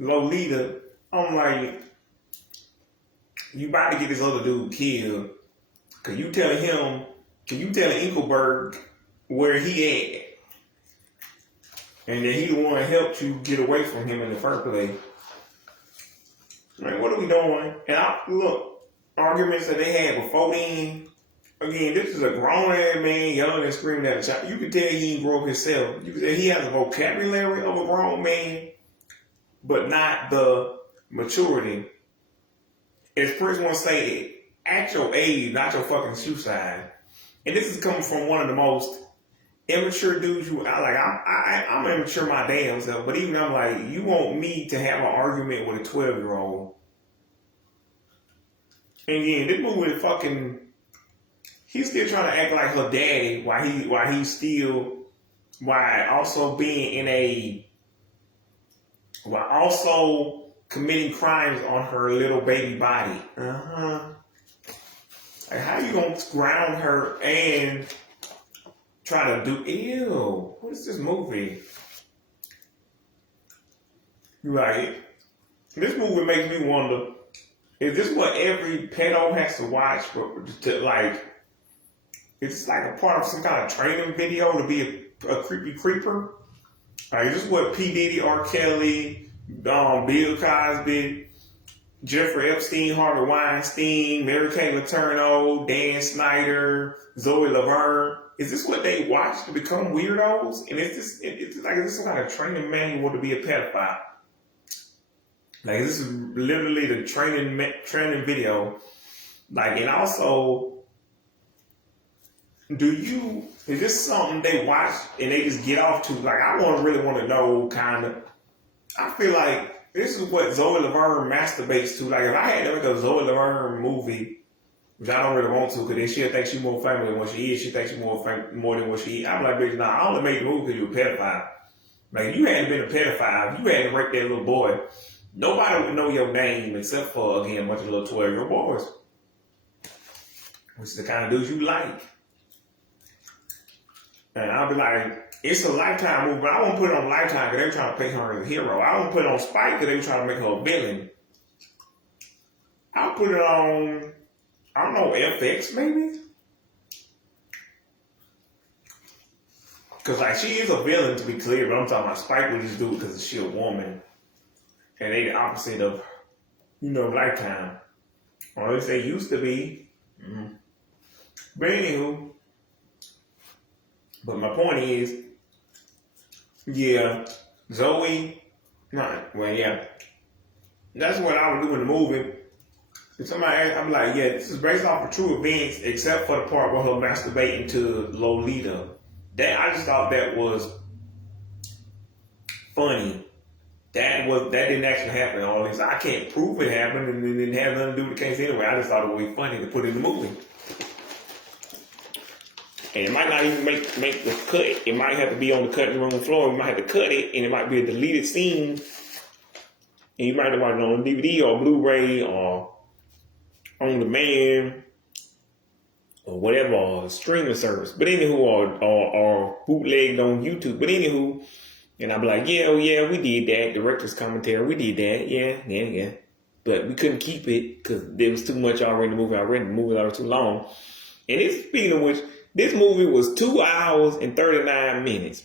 Lolita, I'm like, you about to get this other dude killed. Cause you telling Engelberg where he at. And that he the one that helped you get away from him in the first place. Like, what are we doing? And arguments that they had before then. Again, this is a grown-ass man yelling and screaming at a child. You can tell he ain't grow up himself. You can tell he has a vocabulary of a grown man, but not the maturity. As Prince once said, at your age, not your fucking shoe size. And this is coming from one of the most immature dudes I'm immature my damn self, but even I'm like, you want me to have an argument with a 12-year-old. And again, this movie is fucking, he's still trying to act like her daddy while also committing crimes on her little baby body. Like, how you gonna ground her and try to do, ew, what is this movie? Right. This movie makes me wonder, is this what every pedo has to watch it's like a part of some kind of training video to be a creepy creeper? Like, is this what P. Diddy, R. Kelly, Bill Cosby, Jeffrey Epstein, Harvey Weinstein, Mary Kay Letourneau, Dan Snyder, Zoe Laverne, is this what they watch to become weirdos? And is this some kind of training manual to be a pedophile? Like, this is literally the training video. Like, and also, is this something they watch and they just get off to? Like, I really want to know, kind of. I feel like this is what Zoe Laverne masturbates to. Like, if I had to make a Zoe Laverne movie, which I don't really want to, because then she'll think she's more famous than what she is. She thinks she's more than what she is. I'm like, bitch, I only made the movie because you're a pedophile. Like, if you hadn't been a pedophile, if you hadn't raped that little boy, nobody would know your name except for, again, a bunch of little 12-year-old boys. which is the kind of dudes you like. And I'll be like, it's a Lifetime movie, but I won't put it on Lifetime because they were trying to paint her as a hero. I won't put it on Spike because they were trying to make her a villain. I'll put it on, I don't know, FX maybe? Because, like, she is a villain, to be clear, but I'm talking about Spike would just do it because she's a woman. And they the opposite of, Lifetime. Or at least they used to be. Mm-hmm. But anywho, but my point is, yeah, Zoe, that's what I would do in the movie. If somebody asked, I'm like, yeah, this is based off of true events, except for the part where her masturbating to Lolita. That I just thought that was funny. That didn't actually happen. All this, I can't prove it happened, and it didn't have nothing to do with the case anyway. I just thought it would be funny to put in the movie. And it might not even make the cut. It might have to be on the cutting room floor. We might have to cut it, and it might be a deleted scene. And you might have to watch it on DVD or Blu-ray or on demand or whatever, or streaming service. But anywho, or bootlegged on YouTube. But anywho, and I'll be like, yeah, we did that. Director's commentary, we did that. Yeah. But we couldn't keep it because there was too much already in the movie. The movie was too long. And it's, speaking of which, this movie was 2 hours and 39 minutes.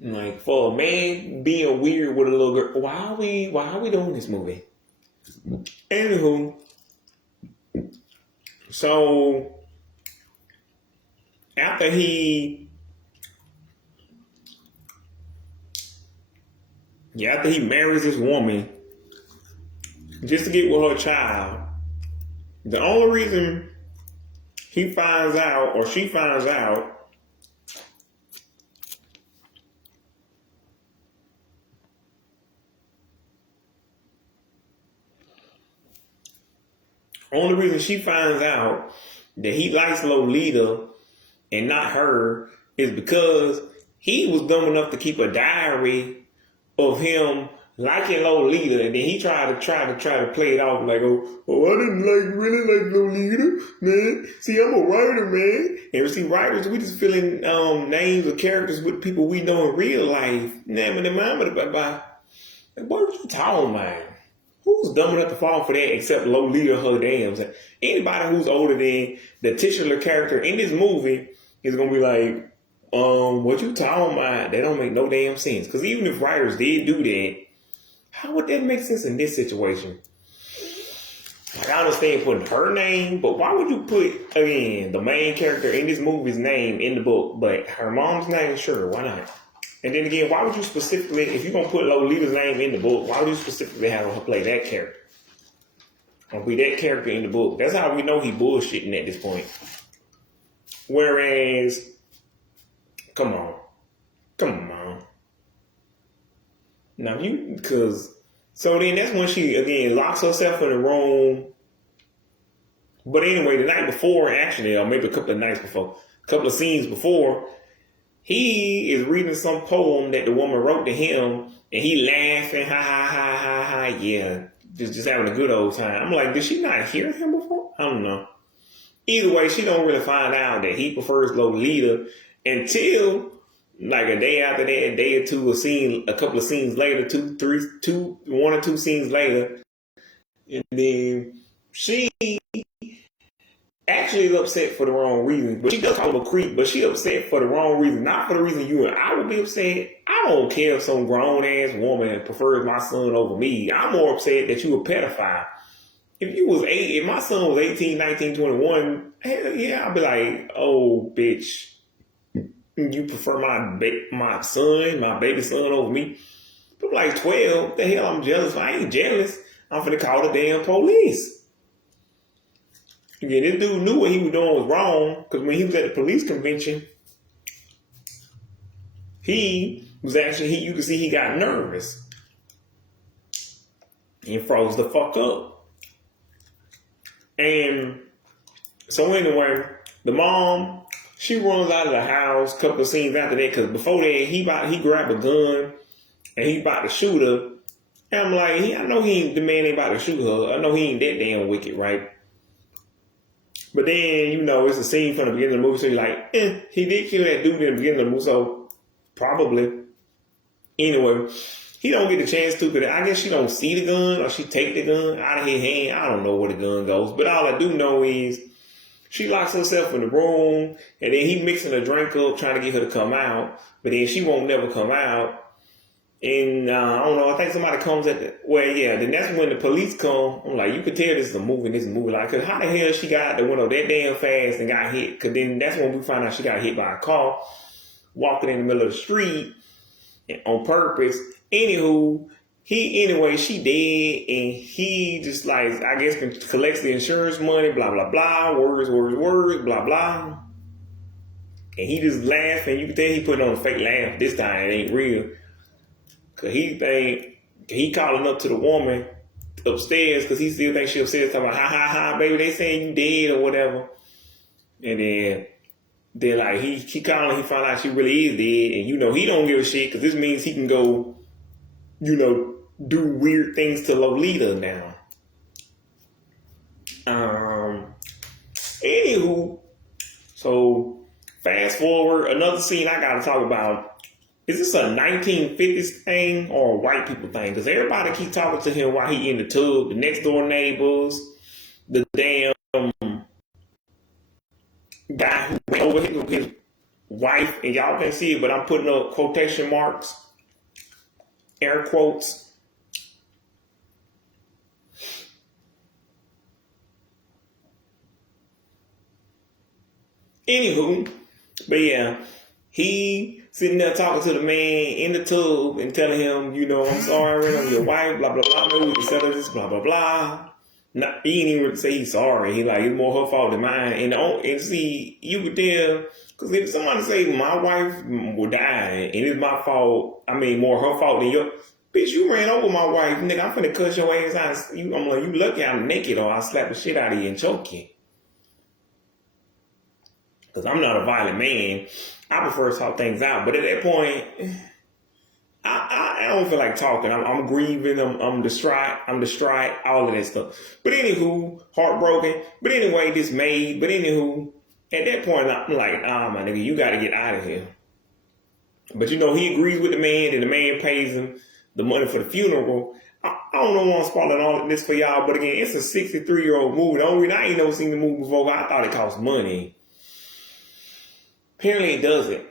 Like, for a man being weird with a little girl, why are we doing this movie? Anywho, so after he marries this woman just to get with her child, the only reason he finds out, or she finds out, only reason she finds out that he likes Lolita and not her is because he was dumb enough to keep a diary of him liking Lolita, and then he tried to play it off like, oh, I didn't really like Lolita, man. See, I'm a writer, man. And see, writers, we just fill in names of characters with people we know in real life. What are you talking about? Who's dumb enough to fall for that except Lolita her damn self? Anybody who's older than the titular character in this movie is gonna be like, what you talking about? That don't make no damn sense. Because even if writers did do that, how would that make sense in this situation? Like, I understand putting her name, but why would you put, again, the main character in this movie's name in the book, but her mom's name? Sure, why not? And then again, why would you specifically, if you're going to put Lolita's name in the book, why would you specifically have her play that character? Or be that character in the book? That's how we know he bullshitting at this point. Whereas, come on. Now so then that's when she, again, locks herself in a room. But anyway, the night before, actually, or maybe a couple of nights before, a couple of scenes before, he is reading some poem that the woman wrote to him, and he laughing, ha, yeah, just having a good old time. I'm like, did she not hear him before? I don't know. Either way, she don't really find out that he prefers Lolita until like a day after that, a day or two, a couple of scenes later, 1 or 2 scenes later, and then she actually is upset for the wrong reason. But she does call him a creep, but she upset for the wrong reason, not for the reason you and I would be upset. I don't care if some grown ass woman prefers my son over me. I'm more upset that you a pedophile. If my son was 18, 19, 21, hell yeah, I'd be like, oh, bitch. You prefer my son, my baby son over me? But like 12, the hell I'm jealous. I ain't jealous. I'm finna call the damn police. Again, this dude knew what he was doing was wrong, because when he was at the police convention, you could see he got nervous. And froze the fuck up. And so anyway, the mom, she runs out of the house a couple of scenes after that, because before that, he grabbed a gun and he about to shoot her. And I'm like, the man ain't about to shoot her. I know he ain't that damn wicked, right? But then, it's a scene from the beginning of the movie, so you're like, he did kill that dude in the beginning of the movie, so probably. Anyway, he don't get the chance to, but I guess she don't see the gun, or she take the gun out of his hand. I don't know where the gun goes, but all I do know is she locks herself in the room, and then he mixing a drink up, trying to get her to come out, but then she won't never come out. And I don't know, I think somebody comes then that's when the police come. I'm like, you could tell this is a movie, like, cause how the hell she got out the window that damn fast and got hit? Cause then that's when we find out she got hit by a car, walking in the middle of the street on purpose. Anywho, she dead, and he just like, I guess, collects the insurance money, blah, blah, blah, words, blah, blah. And he just laughs, and you can tell he putting on a fake laugh this time, it ain't real. Cause he calling up to the woman upstairs because he still thinks she upstairs talking about, ha, baby, they saying you dead or whatever. And then like he calling, he found out she really is dead, and he don't give a shit because this means he can go, do weird things to Lolita now. Anywho, so fast forward, another scene I gotta talk about. Is this a 1950s thing or a white people thing? Because everybody keep talking to him while he in the tub. The next door neighbors, the damn guy who went over his wife, and y'all can't see it, but I'm putting up quotation marks, air quotes. Anywho, but yeah, he sitting there talking to the man in the tub and telling him, I'm sorry, I'm your wife, blah, blah, blah, maybe we can settle this, blah, blah, blah. He didn't even say he's sorry. He like, it's more her fault than mine. And see, you could tell, because if somebody say my wife will die and it's my fault, more her fault than your, bitch, you ran over my wife, nigga, I'm finna cut your ass out. I'm like, you lucky I'm naked or I'll slap the shit out of you and choke you. Because I'm not a violent man. I prefer to talk things out. But at that point, I don't feel like talking. I'm grieving. I'm distraught. All of that stuff. But anywho, heartbroken. But anyway, this made. But anywho, at that point, I'm like, my nigga, you got to get out of here. But he agrees with the man, and the man pays him the money for the funeral. I don't know why I'm spoiling all of this for y'all. But again, it's a 63-year-old movie. The only reason I ain't never seen the movie before, I thought it cost money. Apparently it doesn't.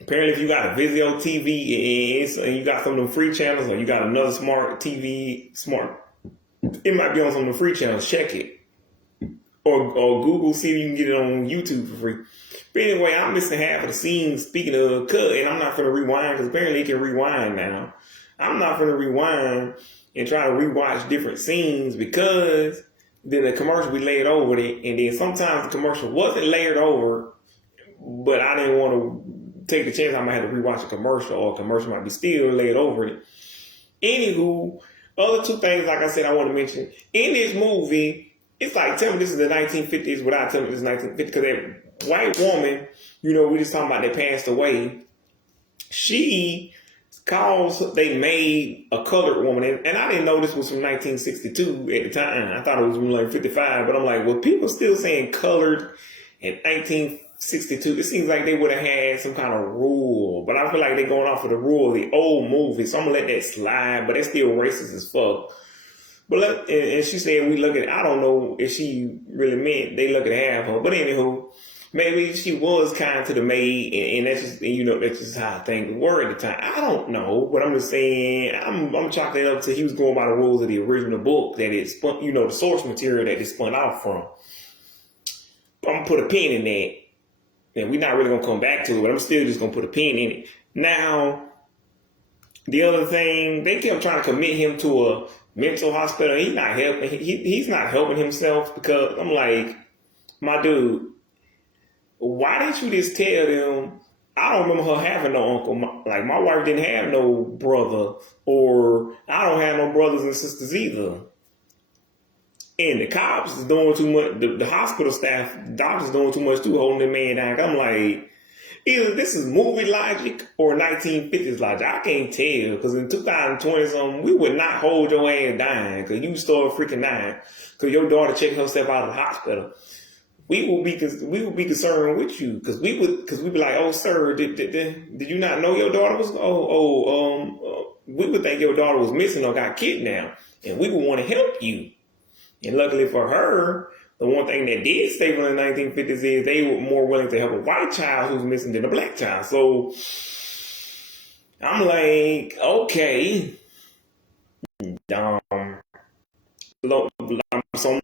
Apparently if you got a Vizio TV and you got some of them free channels, or you got another smart TV, it might be on some of the free channels, check it. Or Google, see if you can get it on YouTube for free. But anyway, I'm missing half of the scenes, speaking of cut, and I'm not going to rewind, because apparently it can rewind now. I'm not going to rewind and try to rewatch different scenes, because then the commercial we laid over it, and then sometimes the commercial wasn't layered over, but I didn't want to take the chance I might have to rewatch a commercial, or a commercial might be still laid over it. Anywho, other two things, like I said, I want to mention. In this movie, it's like, tell me this is the 1950s without telling me this is 1950s, because that white woman, we just talking about that passed away, she they made a colored woman, and I didn't know this was from 1962 at the time. I thought it was from like 55, but I'm like, well, people still saying colored in 1962. It seems like they would have had some kind of rule, but I feel like they're going off of the rule of the old movie, so I'm gonna let that slide, but that's still racist as fuck. But and she said, we look at, I don't know if she really meant they look at half her, but anywho, maybe she was kind to the maid, and that's just, that's just how things were at the time. I don't know, but I'm just saying, I'm chalking it up to he was going by the rules of the original book that it spun, the source material that it spun off from. I'm going to put a pin in that, and we're not really going to come back to it, but I'm still just going to put a pin in it. Now, the other thing, they kept trying to commit him to a mental hospital. He's not helping. He's not helping himself, because I'm like, my dude, why didn't you just tell them? I don't remember her having no uncle. My wife didn't have no brother, or I don't have no brothers and sisters either. And the cops is doing too much. The hospital staff, doctors doing too much too, holding the man down. I'm like, Either this is movie logic or 1950s logic. I can't tell because in 2020 something, we would not hold your ass dying because you started freaking dying because your daughter checked herself out of the hospital. We will be concerned with you because we be like, oh sir, did you not know your daughter was we would think your daughter was missing or got kidnapped, and we would want to help you. And luckily for her, the one thing that did stay from the 1950s is they were more willing to help a white child who's missing than a black child. So I'm like, okay, so I'm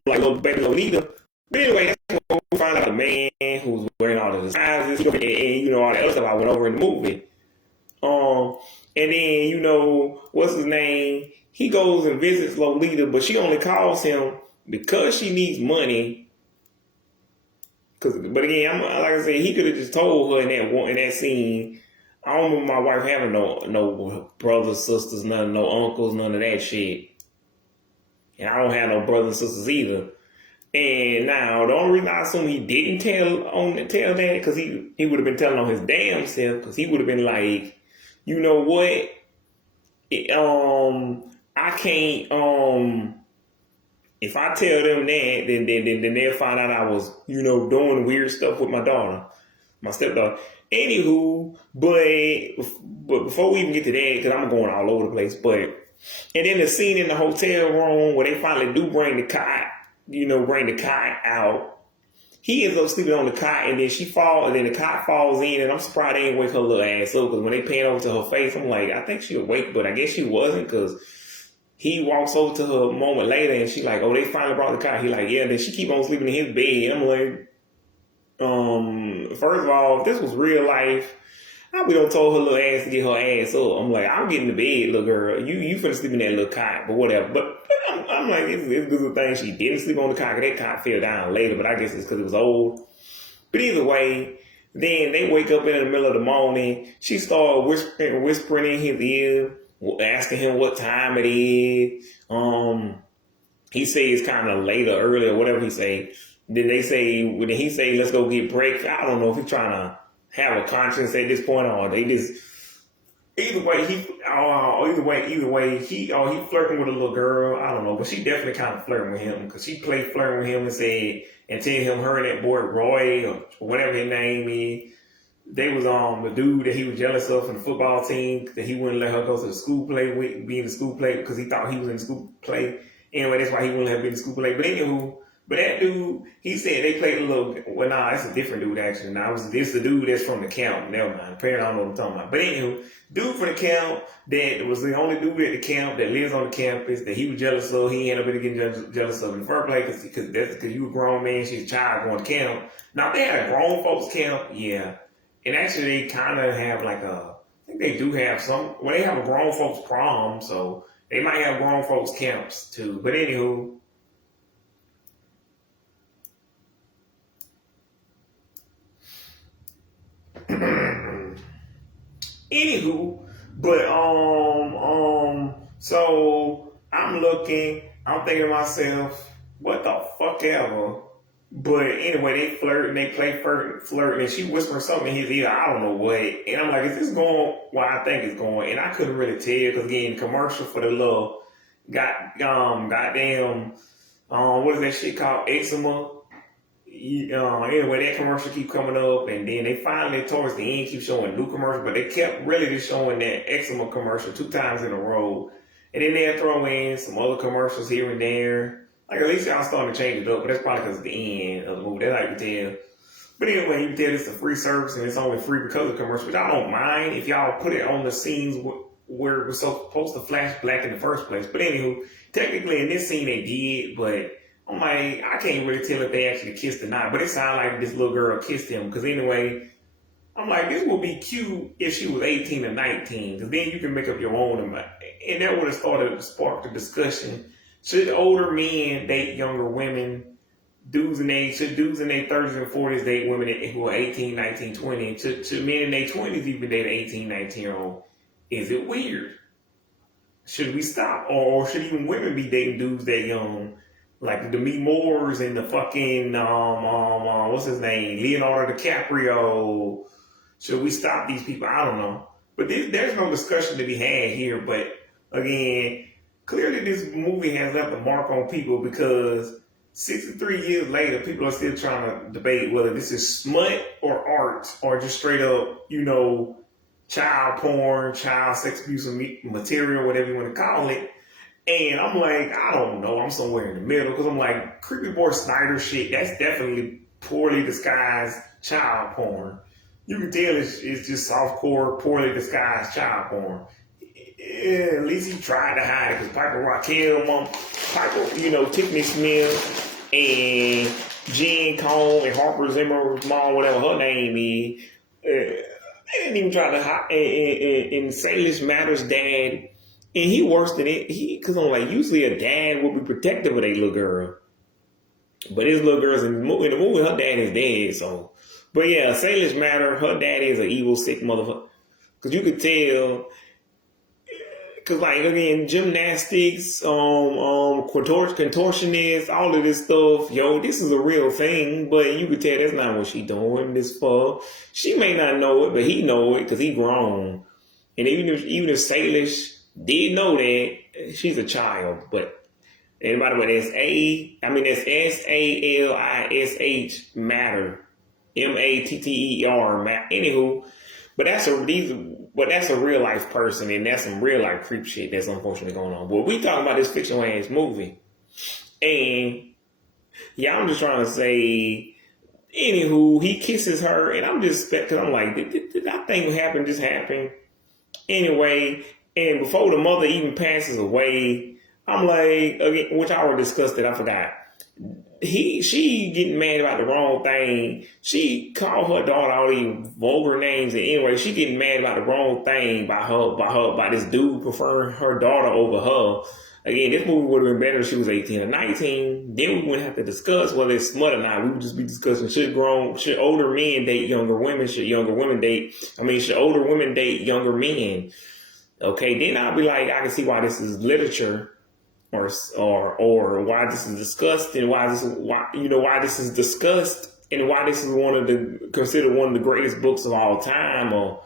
like little baby Lolita. But anyway, that's when we find out the man who's wearing all the disguises and all the other stuff I went over in the movie. And then what's his name? He goes and visits Lolita, but she only calls him because she needs money. But again, like I said, he could have just told her in that scene. I don't remember my wife having no brothers, sisters, no uncles, none of that shit. And I don't have no brothers and sisters either. And now the only reason I assume he didn't tell that because he would have been telling on his damn self because he would have been like, you know what? I can't. If I tell them that, then they'll find out I was, doing weird stuff with my daughter, my stepdaughter. Anywho, but before we even get to that, because I'm going all over the place, and then the scene in the hotel room where they finally do bring the cot, bring the cot out. He ends up sleeping on the cot, and then she falls, and then the cot falls in, and I'm surprised they didn't wake her little ass up, because when they pan over to her face, I'm like, I think she awake, but I guess she wasn't, because he walks over to her a moment later, and she like, oh, they finally brought the cot. He like, yeah, then she keep on sleeping in his bed. I'm like, first of all, if this was real life, I would have told her little ass to get her ass up. I'm like, I'll get in the bed, little girl. You finna sleep in that little cot, but whatever. But I'm like, it's a good thing she didn't sleep on the cot. That cot fell down later, but I guess it's because it was old. But either way, then they wake up in the middle of the morning. She started whispering in his ear, asking him what time it is. He says it's kind of late or early or whatever he say. Then he say, let's go get breakfast. I don't know if he's trying to have a conscience at this point or they just, either way, he flirting with a little girl. I don't know, but she definitely kind of flirting with him because she played flirting with him and tell him her and that boy Roy or whatever his name is. They was the dude that he was jealous of from the football team that he wouldn't let her go to the school play with, be in the school play because he thought he was in the school play. Anyway, that's why he wouldn't have been in the school play. But anywho, but that dude, he said they played a little. Well, nah, that's a different dude actually. This the dude that's from the camp. Never mind. Apparently, I don't know what I'm talking about. But anywho, dude from the camp that was the only dude at the camp that lives on the campus that he was jealous of. He ended up getting jealous of in the first place because you a grown man, she's a child going to camp. Now if they had a grown folks camp, yeah. And actually, they kind of have I think they do have they have a grown folks prom, so they might have grown folks camps too. But anywho. So I'm thinking to myself, what the fuck ever. But anyway, they flirt and they play flirt, and she whispering something in his ear. I don't know what. And I'm like, is this going where I think it's going? And I couldn't really tell because again, commercial for the little goddamn what is that shit called? Eczema. Anyway, that commercial keep coming up, and then they finally towards the end keep showing new commercial, but they kept really just showing that eczema commercial 2 times in a row, and then they'll throw in some other commercials here and there. Like at least y'all starting to change it up, but that's probably because of the end of the movie. That's how you can tell. But anyway, you can tell it's a free service and it's only free because of the commercial, which I don't mind if y'all put it on the scenes where it was supposed to flash black in the first place. But anywho, technically in this scene they did, but I'm like, I can't really tell if they actually kissed or not, but it sounded like this little girl kissed him. Because anyway, I'm like, this would be cute if she was 18 or 19, because then you can make up your own. And that would have sparked a discussion. Should older men date younger women? Should dudes in their 30s and 40s date women who are 18, 19, 20? Should men in their 20s even date an 18, 19-year-old? Is it weird? Should we stop? Or should even women be dating dudes that young? Like the Demi Moores and the fucking what's his name, Leonardo DiCaprio, Should we stop these people? I don't know. But there's no discussion to be had here. But again, clearly this movie has left a mark on people because 63 years later, people are still trying to debate whether this is smut or art or just straight up, child porn, child sex abuse material, whatever you want to call it. And I'm like, I don't know. I'm somewhere in the middle because I'm like, creepy boy Snyder shit, that's definitely poorly disguised child porn. You can tell it's just softcore, poorly disguised child porn. Yeah, at least he tried to hide it because Piper Raquel, Tiffany Smith, and Jen Cone, and Harper Zimmer's mom, whatever her name is, they didn't even try to hide. And Salish Matter's dad, and he worse than it. Because I'm like, usually a dad would be protective of their little girl. But his little girl's in the movie, her dad is dead, so. But yeah, Salish Matter, her daddy is an evil, sick motherfucker. Because you could tell, because like, again, gymnastics, contortionists, all of this stuff, this is a real thing, but you could tell that's not what she doing this for. She may not know it, but he know it because he grown. And even if Salish did know that, she's a child, but. And by the way, that's SALISH Matter. MATTER. Anywho, but that's a real life person, and that's some real life creep shit that's unfortunately going on. But we talking about this fictional ass movie, and I'm just trying to say, anywho, he kisses her, and I'm just because I'm like, did that thing happen? Just happen anyway. And before the mother even passes away, I'm like, again, which I already discussed it. I forgot. She getting mad about the wrong thing. She called her daughter all these vulgar names, and anyway, she getting mad about the wrong thing by this dude preferring her daughter over her. Again, this movie would have been better if she was 18 or 19. Then we wouldn't have to discuss whether it's smut or not. We would just be discussing should older men date younger women? Should older women date younger men? Okay, then I'll be like, I can see why this is literature. Or why this is discussed, and why this is discussed, and why this is considered one of the greatest books of all time, or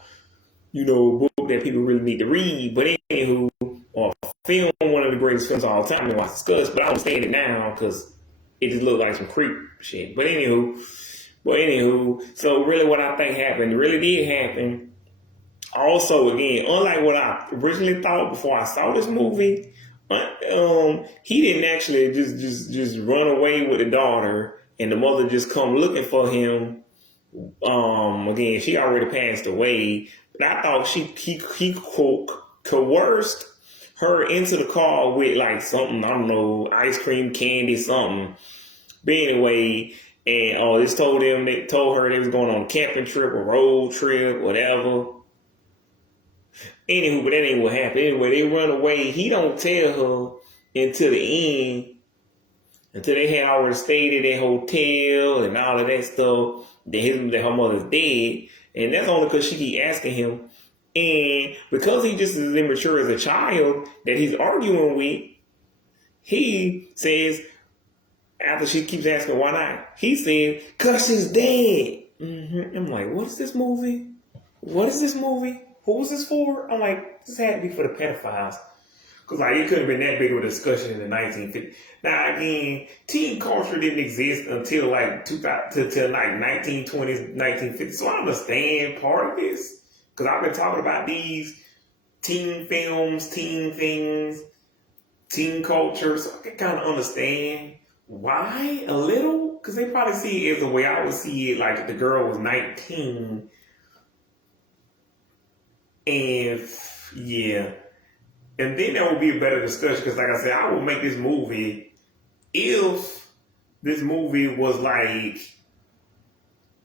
book that people really need to read. But anywho, or film, one of the greatest films of all time, and why it's discussed. But I understand it now because it just looked like some creep shit. But anywho, so really, what I think happened really did happen. Also, again, unlike what I originally thought before I saw this movie. He didn't actually just run away with the daughter, and the mother just come looking for him. Again, she already passed away, but I thought he coerced her into the car with like something, I don't know, ice cream, candy, something. But anyway, and they told her they was going on a camping trip, a road trip, whatever. Anywho, but that ain't what happened. Anyway, they run away. He don't tell her until the end, until they had already stayed at that hotel and all of that stuff, that her mother's dead. And that's only because she keep asking him. And because he just as immature as a child that he's arguing with, he says, after she keeps asking why not, he said, "'Cause she's dead." I'm like, what is this movie? What is this movie? Who was this for? I'm like, this had to be for the pedophiles. Because like, it couldn't have been that big of a discussion in the 1950s. Now, again, teen culture didn't exist until like 1920s, 1950s. So I understand part of this. Because I've been talking about these teen films, teen things, teen culture. So I can kind of understand why a little. Because they probably see it as the way I would see it. Like if the girl was 19. And yeah, and then there will be a better discussion because, like I said, I will make this movie if this movie was like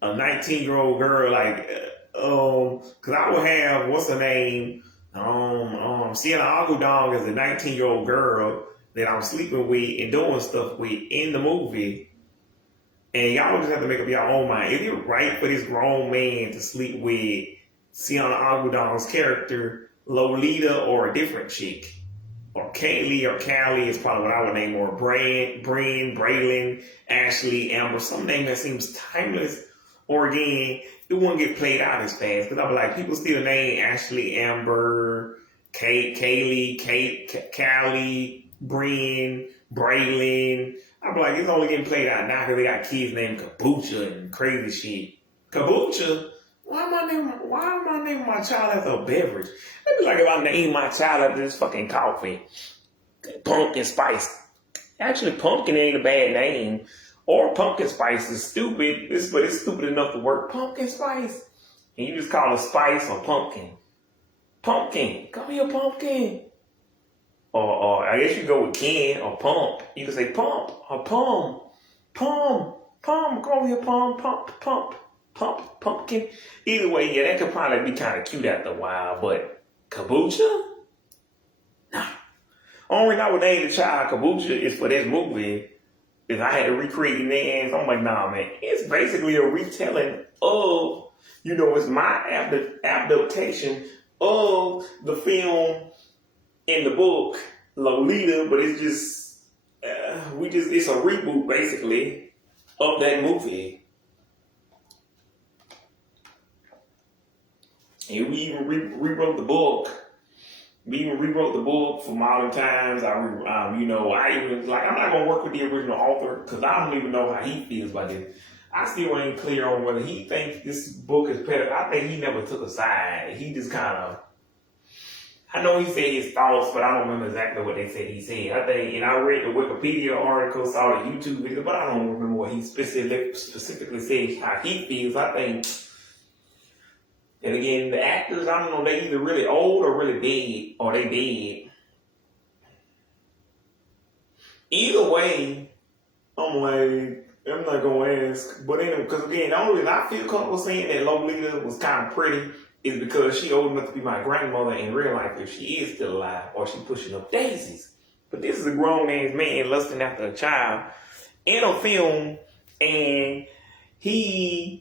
a 19-year-old girl, like, because I would have what's her name, Sienna Agudong as a 19-year-old girl that I'm sleeping with and doing stuff with in the movie, and y'all just have to make up your own mind. If you're right for this grown man to sleep with Sienna Agudong's character, Lolita, or a different chick, or Kaylee or Callie is probably what I would name, or Bryn, Braylon, Ashley, Amber, some name that seems timeless. Or again, it wouldn't get played out as fast. Because I was like, people still name Ashley, Amber, Kaylee, Callie, Bryn, Braylon. I'm like, it's only getting played out now because they got kids named Kabucha and crazy shit. Kabucha? Why am I naming my child after a beverage? It'd be like if I name my child after this fucking coffee. Pumpkin spice. Actually, pumpkin ain't a bad name. Or pumpkin spice is stupid, but it's stupid enough to work. Pumpkin spice. And you just call it spice or pumpkin. Pumpkin. Come here, pumpkin. Or I guess you go with Ken or pump. You can say pump or pum. Pum. Pum. Go over here, pum. Pump. Pumpkin. Either way, yeah, that could probably be kind of cute after a while. But Kabucha? Nah. Only reason I would name the child Kabucha is for this movie. If I had to recreate the names, I'm like, nah, man. It's basically a retelling of, it's my adaptation of the film in the book, Lolita, but it's just, it's a reboot, basically, of that movie. And we even rewrote the book. We even rewrote the book for modern times. I even like, I'm not gonna work with the original author because I don't even know how he feels about it. I still ain't clear on whether he thinks this book is better. I think he never took a side. He just kind of, I know he said his thoughts, but I don't remember exactly what they said he said. I think, and I read the Wikipedia article, saw the YouTube video, but I don't remember what he specifically said how he feels. I think. And again, the actors, I don't know, they either really old or really dead, or they dead. Either way, I'm not going to ask. But anyway, because again, the only reason I feel comfortable saying that Lolita was kind of pretty is because she old enough to be my grandmother in real life if she is still alive, or she pushing up daisies. But this is a grown-ass man lusting after a child in a film, and yeah,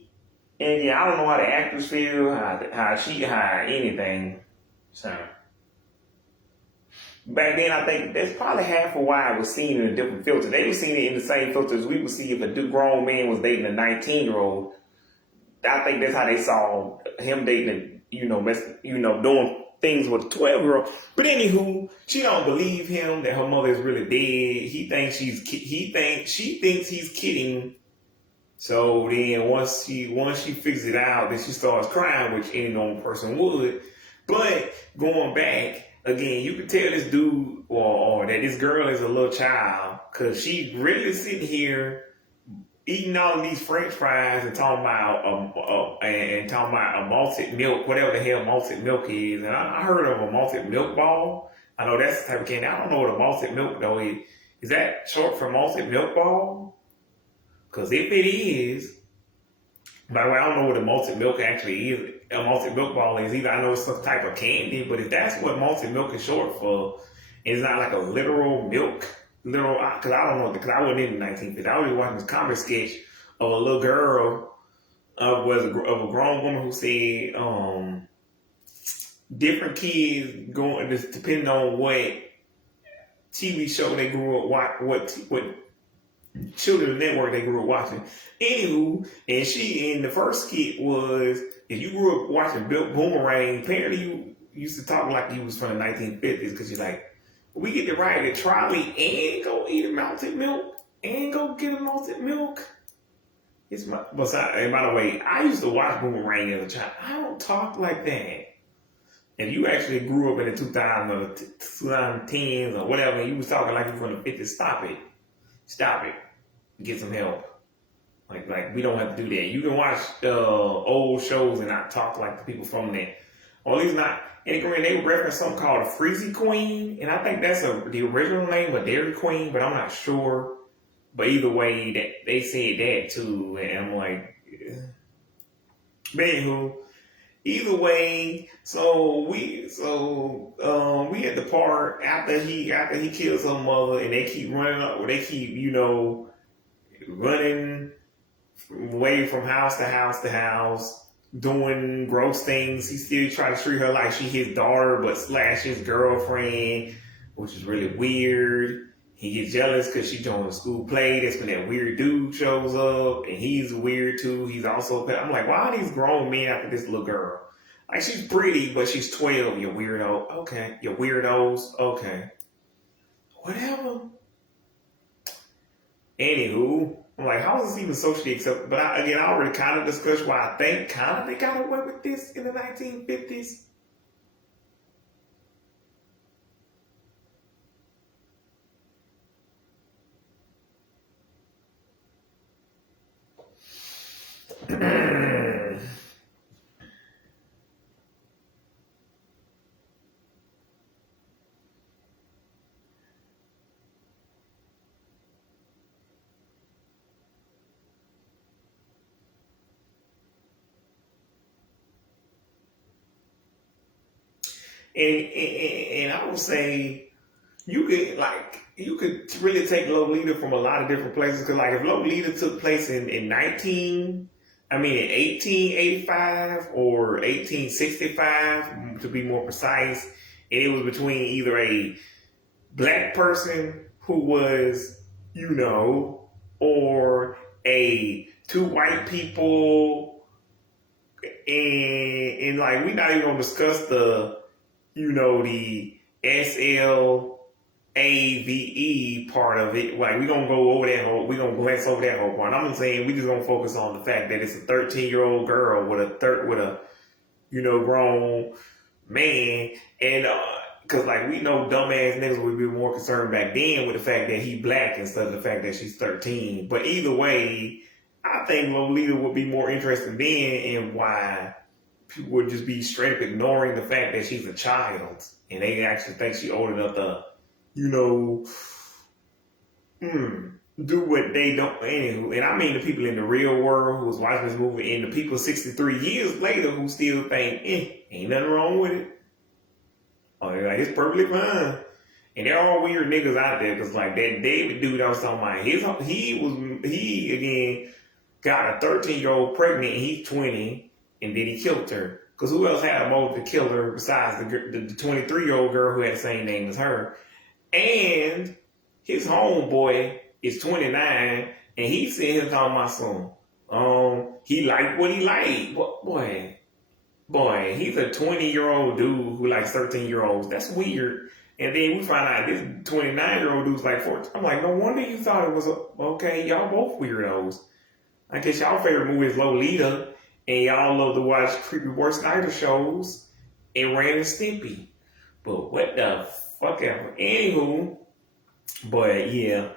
I don't know how the actors feel, how anything. So back then, I think that's probably half of why I was seeing it in a different filter. They were seeing it in the same filter as we would see if a grown man was dating a 19-year-old. I think that's how they saw him dating, doing things with a 12-year-old. But anywho, she don't believe him that her mother is really dead. She thinks he's kidding. So then once she figures it out, then she starts crying, which any normal person would. But going back, again, you can tell this dude or that this girl is a little child because she really sitting here eating all of these French fries and talking about a malted milk, whatever the hell malted milk is. And I heard of a malted milk ball. I know that's the type of candy. I don't know what a malted milk though is. Is that short for malted milk ball? Because if it is, by the way, I don't know what a malted milk actually is. A malted milk ball is either. I know it's some type of candy, but if that's what malted milk is short for, it's not like a literal milk. Because I don't know, because I wasn't in the 1950s. I was just watching this comic sketch of a little girl, of a grown woman who said, different kids going, just depending on what TV show they grew up, what children's network they grew up watching. Anywho, and the first skit was, if you grew up watching Bill Boomerang, apparently you used to talk like you was from the 1950s because you're like, we get to ride a trolley and go eat a malted milk and go get a malted milk. And by the way, I used to watch Boomerang as a child. I don't talk like that. And you actually grew up in the 2010s or whatever, and you was talking like you from the 50s, stop it. Get some help. Like we don't have to do that. You can watch old shows and not talk like the people from there. Or at least not. And they reference something called a Freezy Queen, and I think that's the original name of Dairy Queen, but I'm not sure. But either way, that they said that too, and I'm like, but anywho, either way, so we at the park after he kills her mother, and they keep running up, they keep running away from house to house to house, doing gross things. He still tries to treat her like she his daughter, but / his girlfriend, which is really weird. He gets jealous because she joined the school play. That's when that weird dude shows up, and he's weird too. He's also. I'm like, why are these grown men after this little girl? Like, she's pretty, but she's 12. You weirdo. Okay, you weirdos. Okay, whatever. Anywho, I'm like, how is this even socially acceptable? But I already kind of discussed why I think kind of they got away with this in the 1950s. And I would say you could really take Lolita from a lot of different places, because like if Lolita took place in 1885 or 1865 to be more precise, and it was between either a black person who was, or a two white people, and like we're not even gonna discuss the SLAVE part of it. Like we're gonna glance over that whole part. I'm just saying we just gonna focus on the fact that it's a 13-year-old girl with a grown man, and because like we know dumbass niggas would be more concerned back then with the fact that he black instead of the fact that she's 13. But either way, I think Lolita would be more interested then in why people would just be straight up ignoring the fact that she's a child, and they actually think she's old enough to, do what they don't. Anywho, and I mean the people in the real world who was watching this movie, and the people 63 years later who still think, ain't nothing wrong with it. Oh, they're like, it's perfectly fine. And they're all weird niggas out there, because like that David dude I was talking about, he again got a 13-year-old pregnant, and he's 20. And then he killed her. Because who else had a motive to kill her besides the 23-year-old girl who had the same name as her? And his homeboy is 29, and he's sitting here talking about some. He liked what he liked. Boy, he's a 20-year-old dude who likes 13-year-olds. That's weird. And then we find out this 29-year-old dude's like 14. I'm like, no wonder you thought it was okay. Y'all both weirdos. I guess y'all favorite movie is Lolita. And y'all love to watch creepy Worst Snyder shows and Ren and Stimpy. But what the fuck ever. Anywho, but yeah.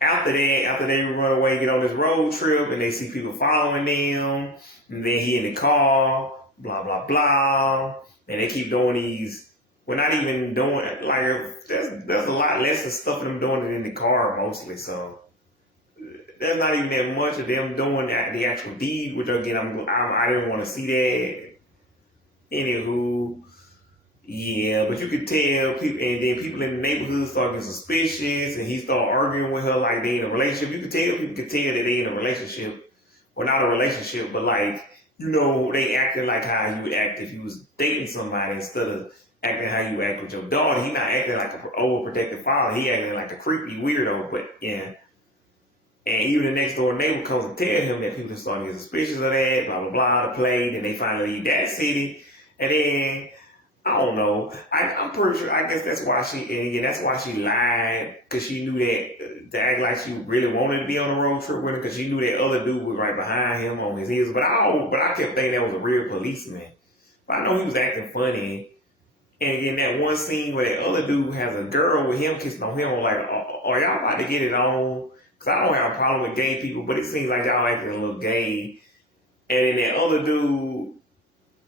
After they run away, get on this road trip, and they see people following them, and then he in the car, blah, blah, blah. And they keep doing these, we're not even doing, like, there's a lot less of stuff of them doing it in the car mostly, so. There's not even that much of them doing the actual deed, which again, I didn't want to see that. Anywho, yeah, but you could tell people, and then people in the neighborhood start getting suspicious, and he start arguing with her like they in a relationship. People could tell that they in a relationship, or not a relationship, but like, they acting like how you would act if you was dating somebody instead of acting how you act with your daughter. He not acting like an overprotective father. He acting like a creepy weirdo, but yeah. And even the next door neighbor comes and tell him that people are starting to get suspicious of that, blah, blah, blah, to play. Then they finally leave that city. And then, I don't know. I'm pretty sure, I guess that's why she lied, because she knew that, to act like she really wanted to be on a road trip with him, because she knew that other dude was right behind him on his heels. But I kept thinking that was a real policeman. But I know he was acting funny. And again, that one scene where that other dude has a girl with him kissing on him, I'm like, are y'all about to get it on? Because I don't have a problem with gay people, but it seems like y'all acting a little gay. And then that other dude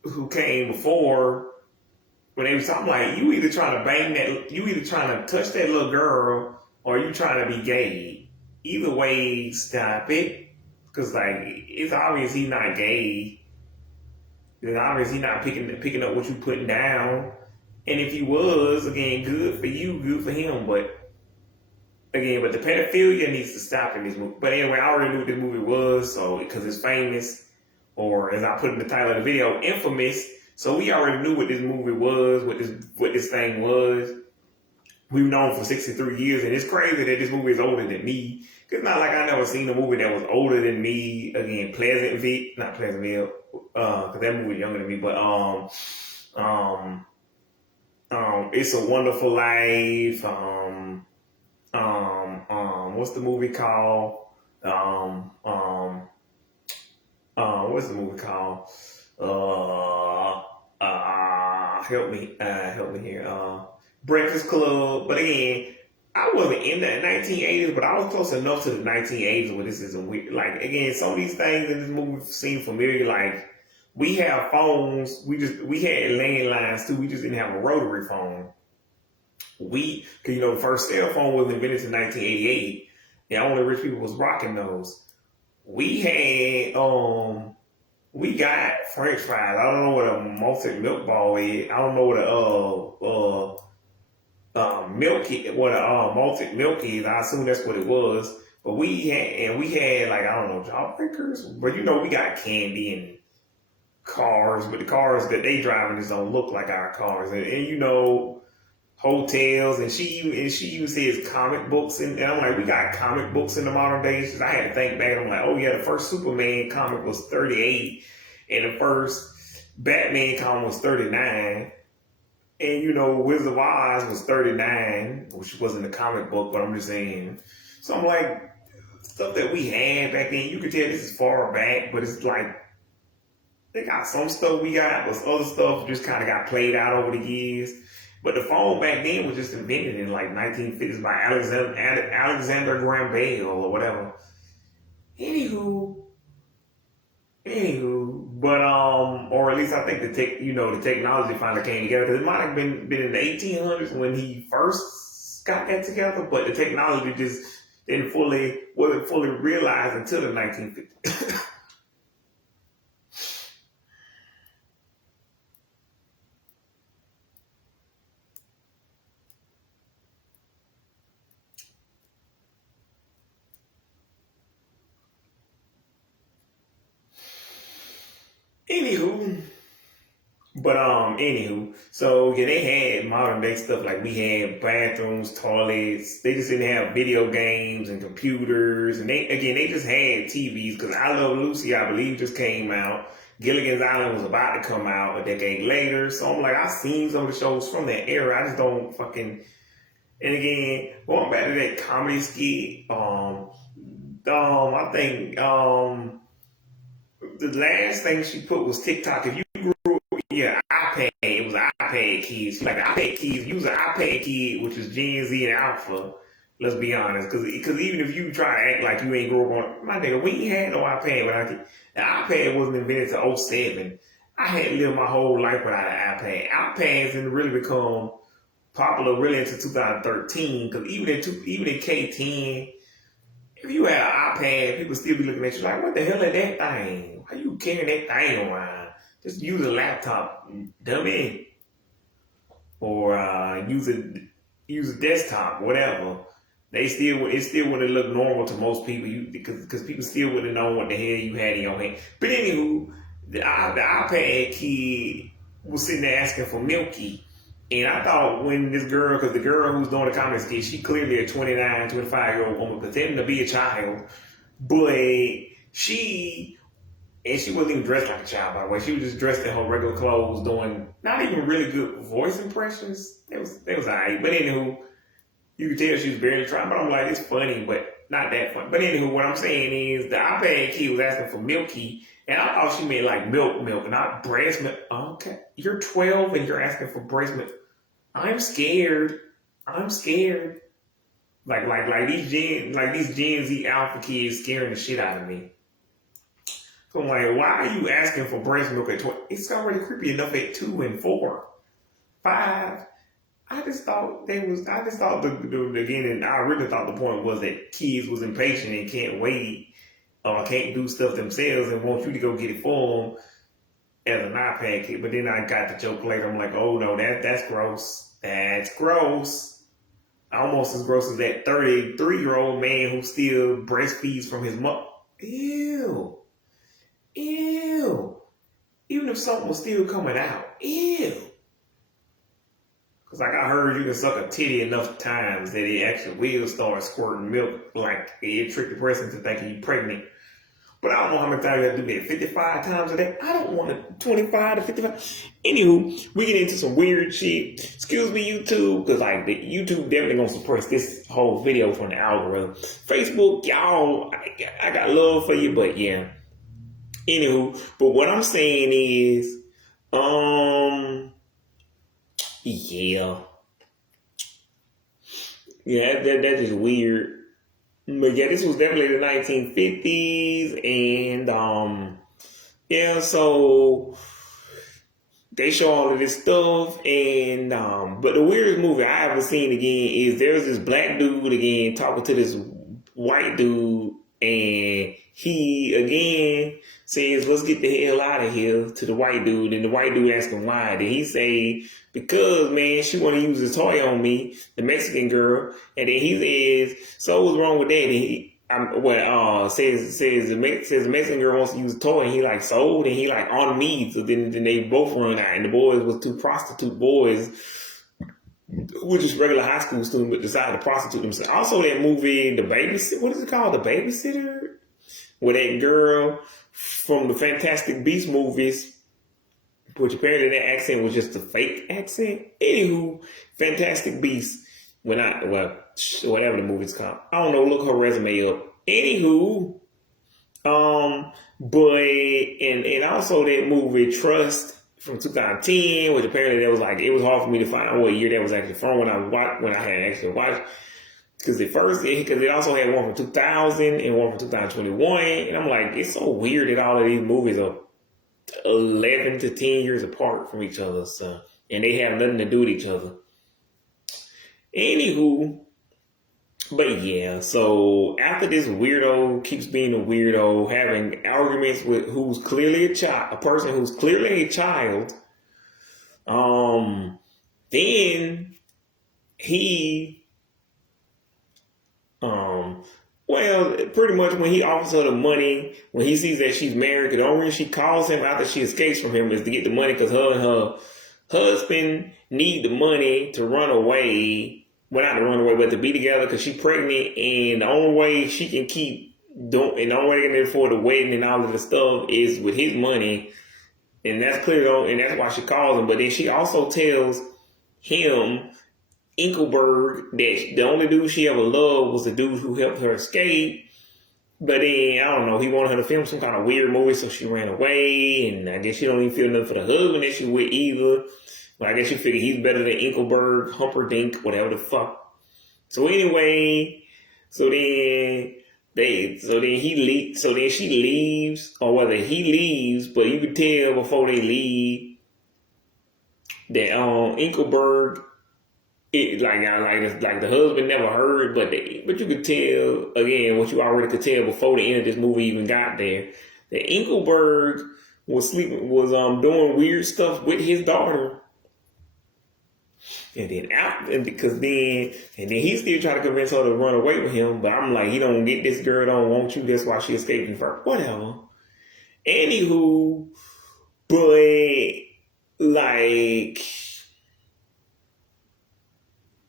who came before, when they was talking, like, you either trying to touch that little girl, or you trying to be gay. Either way, stop it. Because, like, it's obvious he's not gay. It's obvious he's not picking up what you putting down. And if he was, again, good for you, good for him, but the pedophilia needs to stop in this movie. But anyway, I already knew what this movie was, so because it's famous, or as I put in the title of the video, infamous. So we already knew what this movie was, what this thing was. we've known for 63 years, and it's crazy that this movie is older than me. It's not like I never seen a movie that was older than me. Again, not Pleasantville, because that movie was younger than me, but It's a Wonderful Life. What's the movie called? What's the movie called? Help me here. Breakfast Club. But again, I wasn't in the 1980s, but I was close enough to the 1980s where this is a weird. Like again, some of these things in this movie seem familiar. Like we have phones. We had landlines too. We just didn't have a rotary phone. Cause the first cell phone was invented in 1988. And only rich people was rocking those. We got French fries. I don't know what a malted milk ball is. I don't know what malted milk is. I assume that's what it was. But we had like, I don't know, jawbreakers. But we got candy and cars, but the cars that they driving just don't look like our cars. And hotels, and she even says comic books, and I'm like, we got comic books in the modern days. I had to think back, and I'm like, oh yeah, the first Superman comic was 38, and the first Batman comic was 39, and Wizard of Oz was 39, which wasn't a comic book, but I'm just saying. So I'm like, stuff that we had back then, you could tell this is far back, but it's like, they got some stuff we got, but other stuff just kind of got played out over the years. But the phone back then was just invented in like 1950s by Alexander Graham Bell or whatever. Anywho, but or at least I think the technology finally came together, because it might have been in the 1800s when he first got that together, but the technology just wasn't fully realized until the 1950s. So yeah, they had modern day stuff, like we had bathrooms, toilets. They just didn't have video games and computers, and they just had TVs. Because I Love Lucy, I believe, just came out. Gilligan's Island was about to come out a decade later. So I'm like, I've seen some of the shows from that era. I just don't fucking. And again, going back to that comedy skit, I think the last thing she put was TikTok. If you Yeah, iPad. It was an iPad kids. Like the iPad kids, you was an iPad kid, which was Gen Z and Alpha. Let's be honest, because even if you try to act like you ain't grew up on, my nigga, we ain't had no iPad. The iPad wasn't invented until 07. I had lived my whole life without an iPad. iPads didn't really become popular really until 2013. Because even in K10, if you had an iPad, people still be looking at you like, what the hell is that thing? Why you carrying that thing around? Just use a laptop, dummy, or use a desktop, whatever. It still wouldn't look normal to most people, because people still wouldn't know what the hell you had in your hand. But anywho, the iPad kid was sitting there asking for Milky, and I thought when this girl, because the girl who's doing the comedy skit, she clearly a 29, 25-year-old woman pretending to be a child, but she wasn't even dressed like a child, by the way. She was just dressed in her regular clothes, doing not even really good voice impressions. It was alright. But anywho, you could tell she was barely trying. But I'm like, it's funny, but not that funny. But anywho, what I'm saying is the iPad kid was asking for Milky, and I thought she meant like milk, not breast milk. Okay, you're 12 and you're asking for breast milk. I'm scared. Like these Gen Z Alpha kids scaring the shit out of me. So I'm like, why are you asking for breast milk at 12? It's already creepy enough at 2 and 4, 5. I just thought again, and I really thought the point was that kids was impatient and can't wait, or can't do stuff themselves and want you to go get it for them as an iPad kid. But then I got the joke later. I'm like, oh no, that's gross. That's gross. Almost as gross as that 33-year-old man who still breastfeeds from his mother. Ew. Even if something was still coming out. Ew. Cause like I heard you can suck a titty enough times that it actually will start squirting milk. Like it trick the person into thinking you're pregnant. But I don't know how many times you have to do that. 55 times a day? I don't want to 25 to 55. Anywho, we get into some weird shit. Excuse me, YouTube, because like the YouTube definitely gonna suppress this whole video from the algorithm. Facebook, y'all, I got love for you, but yeah. Anywho, but what I'm saying is, yeah. Yeah, that is weird. But yeah, this was definitely the 1950s, and yeah, so they show all of this stuff, and but the weirdest movie I ever seen again is there's this black dude again talking to this white dude, and he again says, "Let's get the hell out of here," to the white dude, and the white dude asks him why. Then he say, "Because man, she want to use a toy on me, the Mexican girl," and then he says, "So what's wrong with that?" And he says the Mexican girl wants to use a toy, and he like sold, and he like on me. So then they both run out, and the boys was two prostitute boys, which is regular high school students, but decided to prostitute themselves. Also, that movie, The Babysitter, what is it called? The Babysitter, with that girl from the Fantastic Beasts movies, which apparently that accent was just a fake accent. Anywho, Fantastic Beasts, whatever the movie's called. I don't know, look her resume up. Anywho, but, and also that movie, Trust, from 2010, which apparently that was like, it was hard for me to find out what year that was actually from when I had actually watched. Because it also had one from 2000 and one from 2021. And I'm like, it's so weird that all of these movies are 11 to 10 years apart from each other. So, and they have nothing to do with each other. Anywho, but yeah, so after this weirdo keeps being a weirdo, having arguments with who's clearly a person who's clearly a child, then he, pretty much when he offers her the money, when he sees that she's married, the only reason she calls him after she escapes from him is to get the money because her and her husband need the money to run away. Well, not to run away, but to be together because she's pregnant, and the only way she can keep doing, and the only way they can afford the wedding and all of the stuff is with his money, and that's clear, and that's why she calls him. But then she also tells him, Inkelberg, that the only dude she ever loved was the dude who helped her escape. But then, I don't know, he wanted her to film some kind of weird movie, so she ran away, and I guess she don't even feel nothing for the husband that she with either. But I guess she figured he's better than Inkelberg, Humperdinck, whatever the fuck. So anyway, so then she leaves, or whether he leaves, but you could tell before they leave that Inkelberg, like the husband never heard, but you could tell again what you already could tell before the end of this movie even got there, that Inkelberg was doing weird stuff with his daughter. And then he's still trying to convince her to run away with him. But I'm like, he don't get this girl, don't want you. That's why she escaped him first. Whatever. Anywho, but like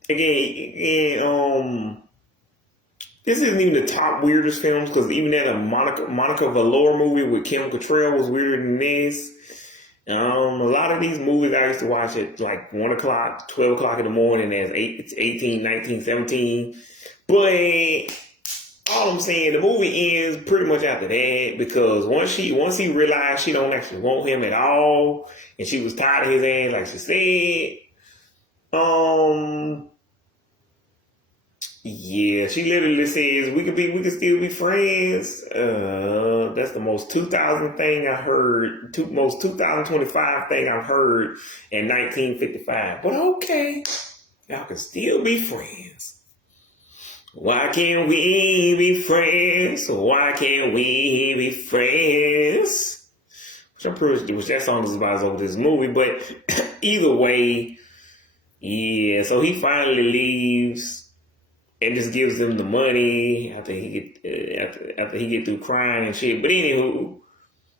again, this isn't even the top weirdest films because even that Monica Valor movie with Kim Cattrall was weirder than this. A lot of these movies I used to watch at like 1 o'clock, 12 o'clock in the morning it's 18, 19, 17. But all I'm saying, the movie ends pretty much after that because once he realized she don't actually want him at all, and she was tired of his ass, like she said, yeah, she literally says we could still be friends. That's the most 2000 thing I heard. Most 2025 thing I've heard in 1955. But okay, y'all can still be friends. Why can't we be friends? Why can't we be friends? Which that song is about over this movie. But either way, yeah. So he finally leaves. And just gives them the money after he get through crying and shit. But anywho,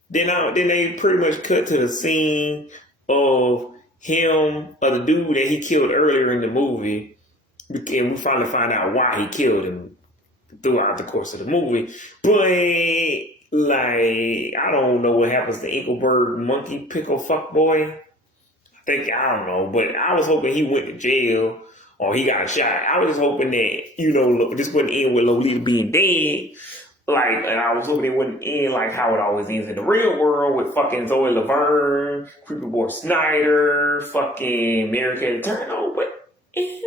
then they pretty much cut to the scene of him or the dude that he killed earlier in the movie, and we finally find out why he killed him throughout the course of the movie. But like, I don't know what happens to Engelberg Monkey Pickle Fuckboy. I don't know, but I was hoping he went to jail or he got shot. I was just hoping that, this wouldn't end with Lolita being dead. Like, and I was hoping it wouldn't end like how it always ends in the real world with fucking Zoe Laverne, Creepy Boy Snyder, fucking Mary Kay Letourneau, but he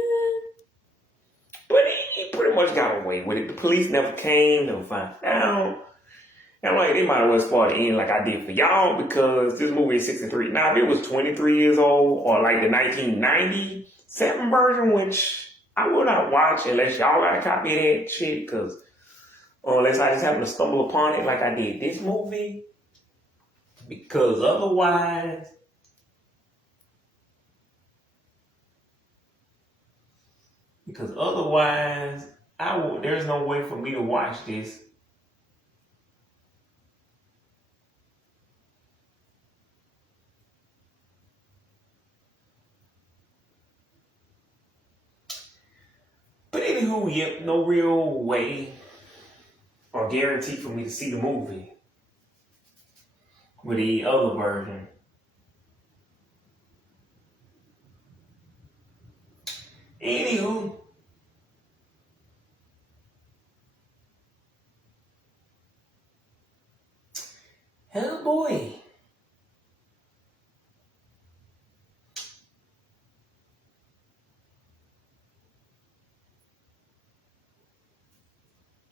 pretty much got away with it. The police never came, never found out. And I'm like, they might as well spoil the end like I did for y'all, because this movie is 63. Now, if it was 23 years old or like the 1997 version, which I will not watch unless y'all got a copy of that shit, because unless I just happen to stumble upon it like I did this movie, because otherwise, there's no way for me to watch this. But anywho, yep, no real way or guarantee for me to see the movie with the other version. Anywho, oh boy.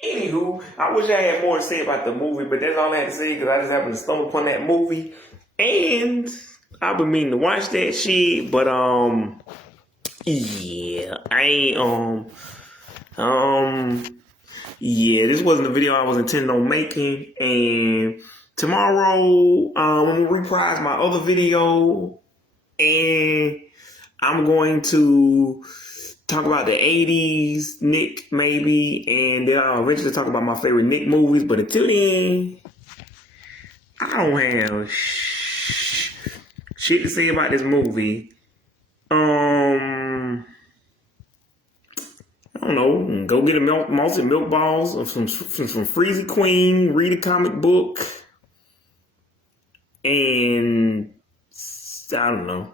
Anywho, I wish I had more to say about the movie, but that's all I had to say because I just happened to stumble upon that movie. And I've been meaning to watch that shit, but yeah, I ain't yeah, this wasn't the video I was intending on making. And tomorrow, I'm gonna reprise my other video, and I'm going to talk about the 80s Nick, maybe, and then I'll eventually talk about my favorite Nick movies. But until then, I don't have shit to say about this movie. I don't know. Go get a malted milk balls or some Freezy Queen. Read a comic book, and I don't know.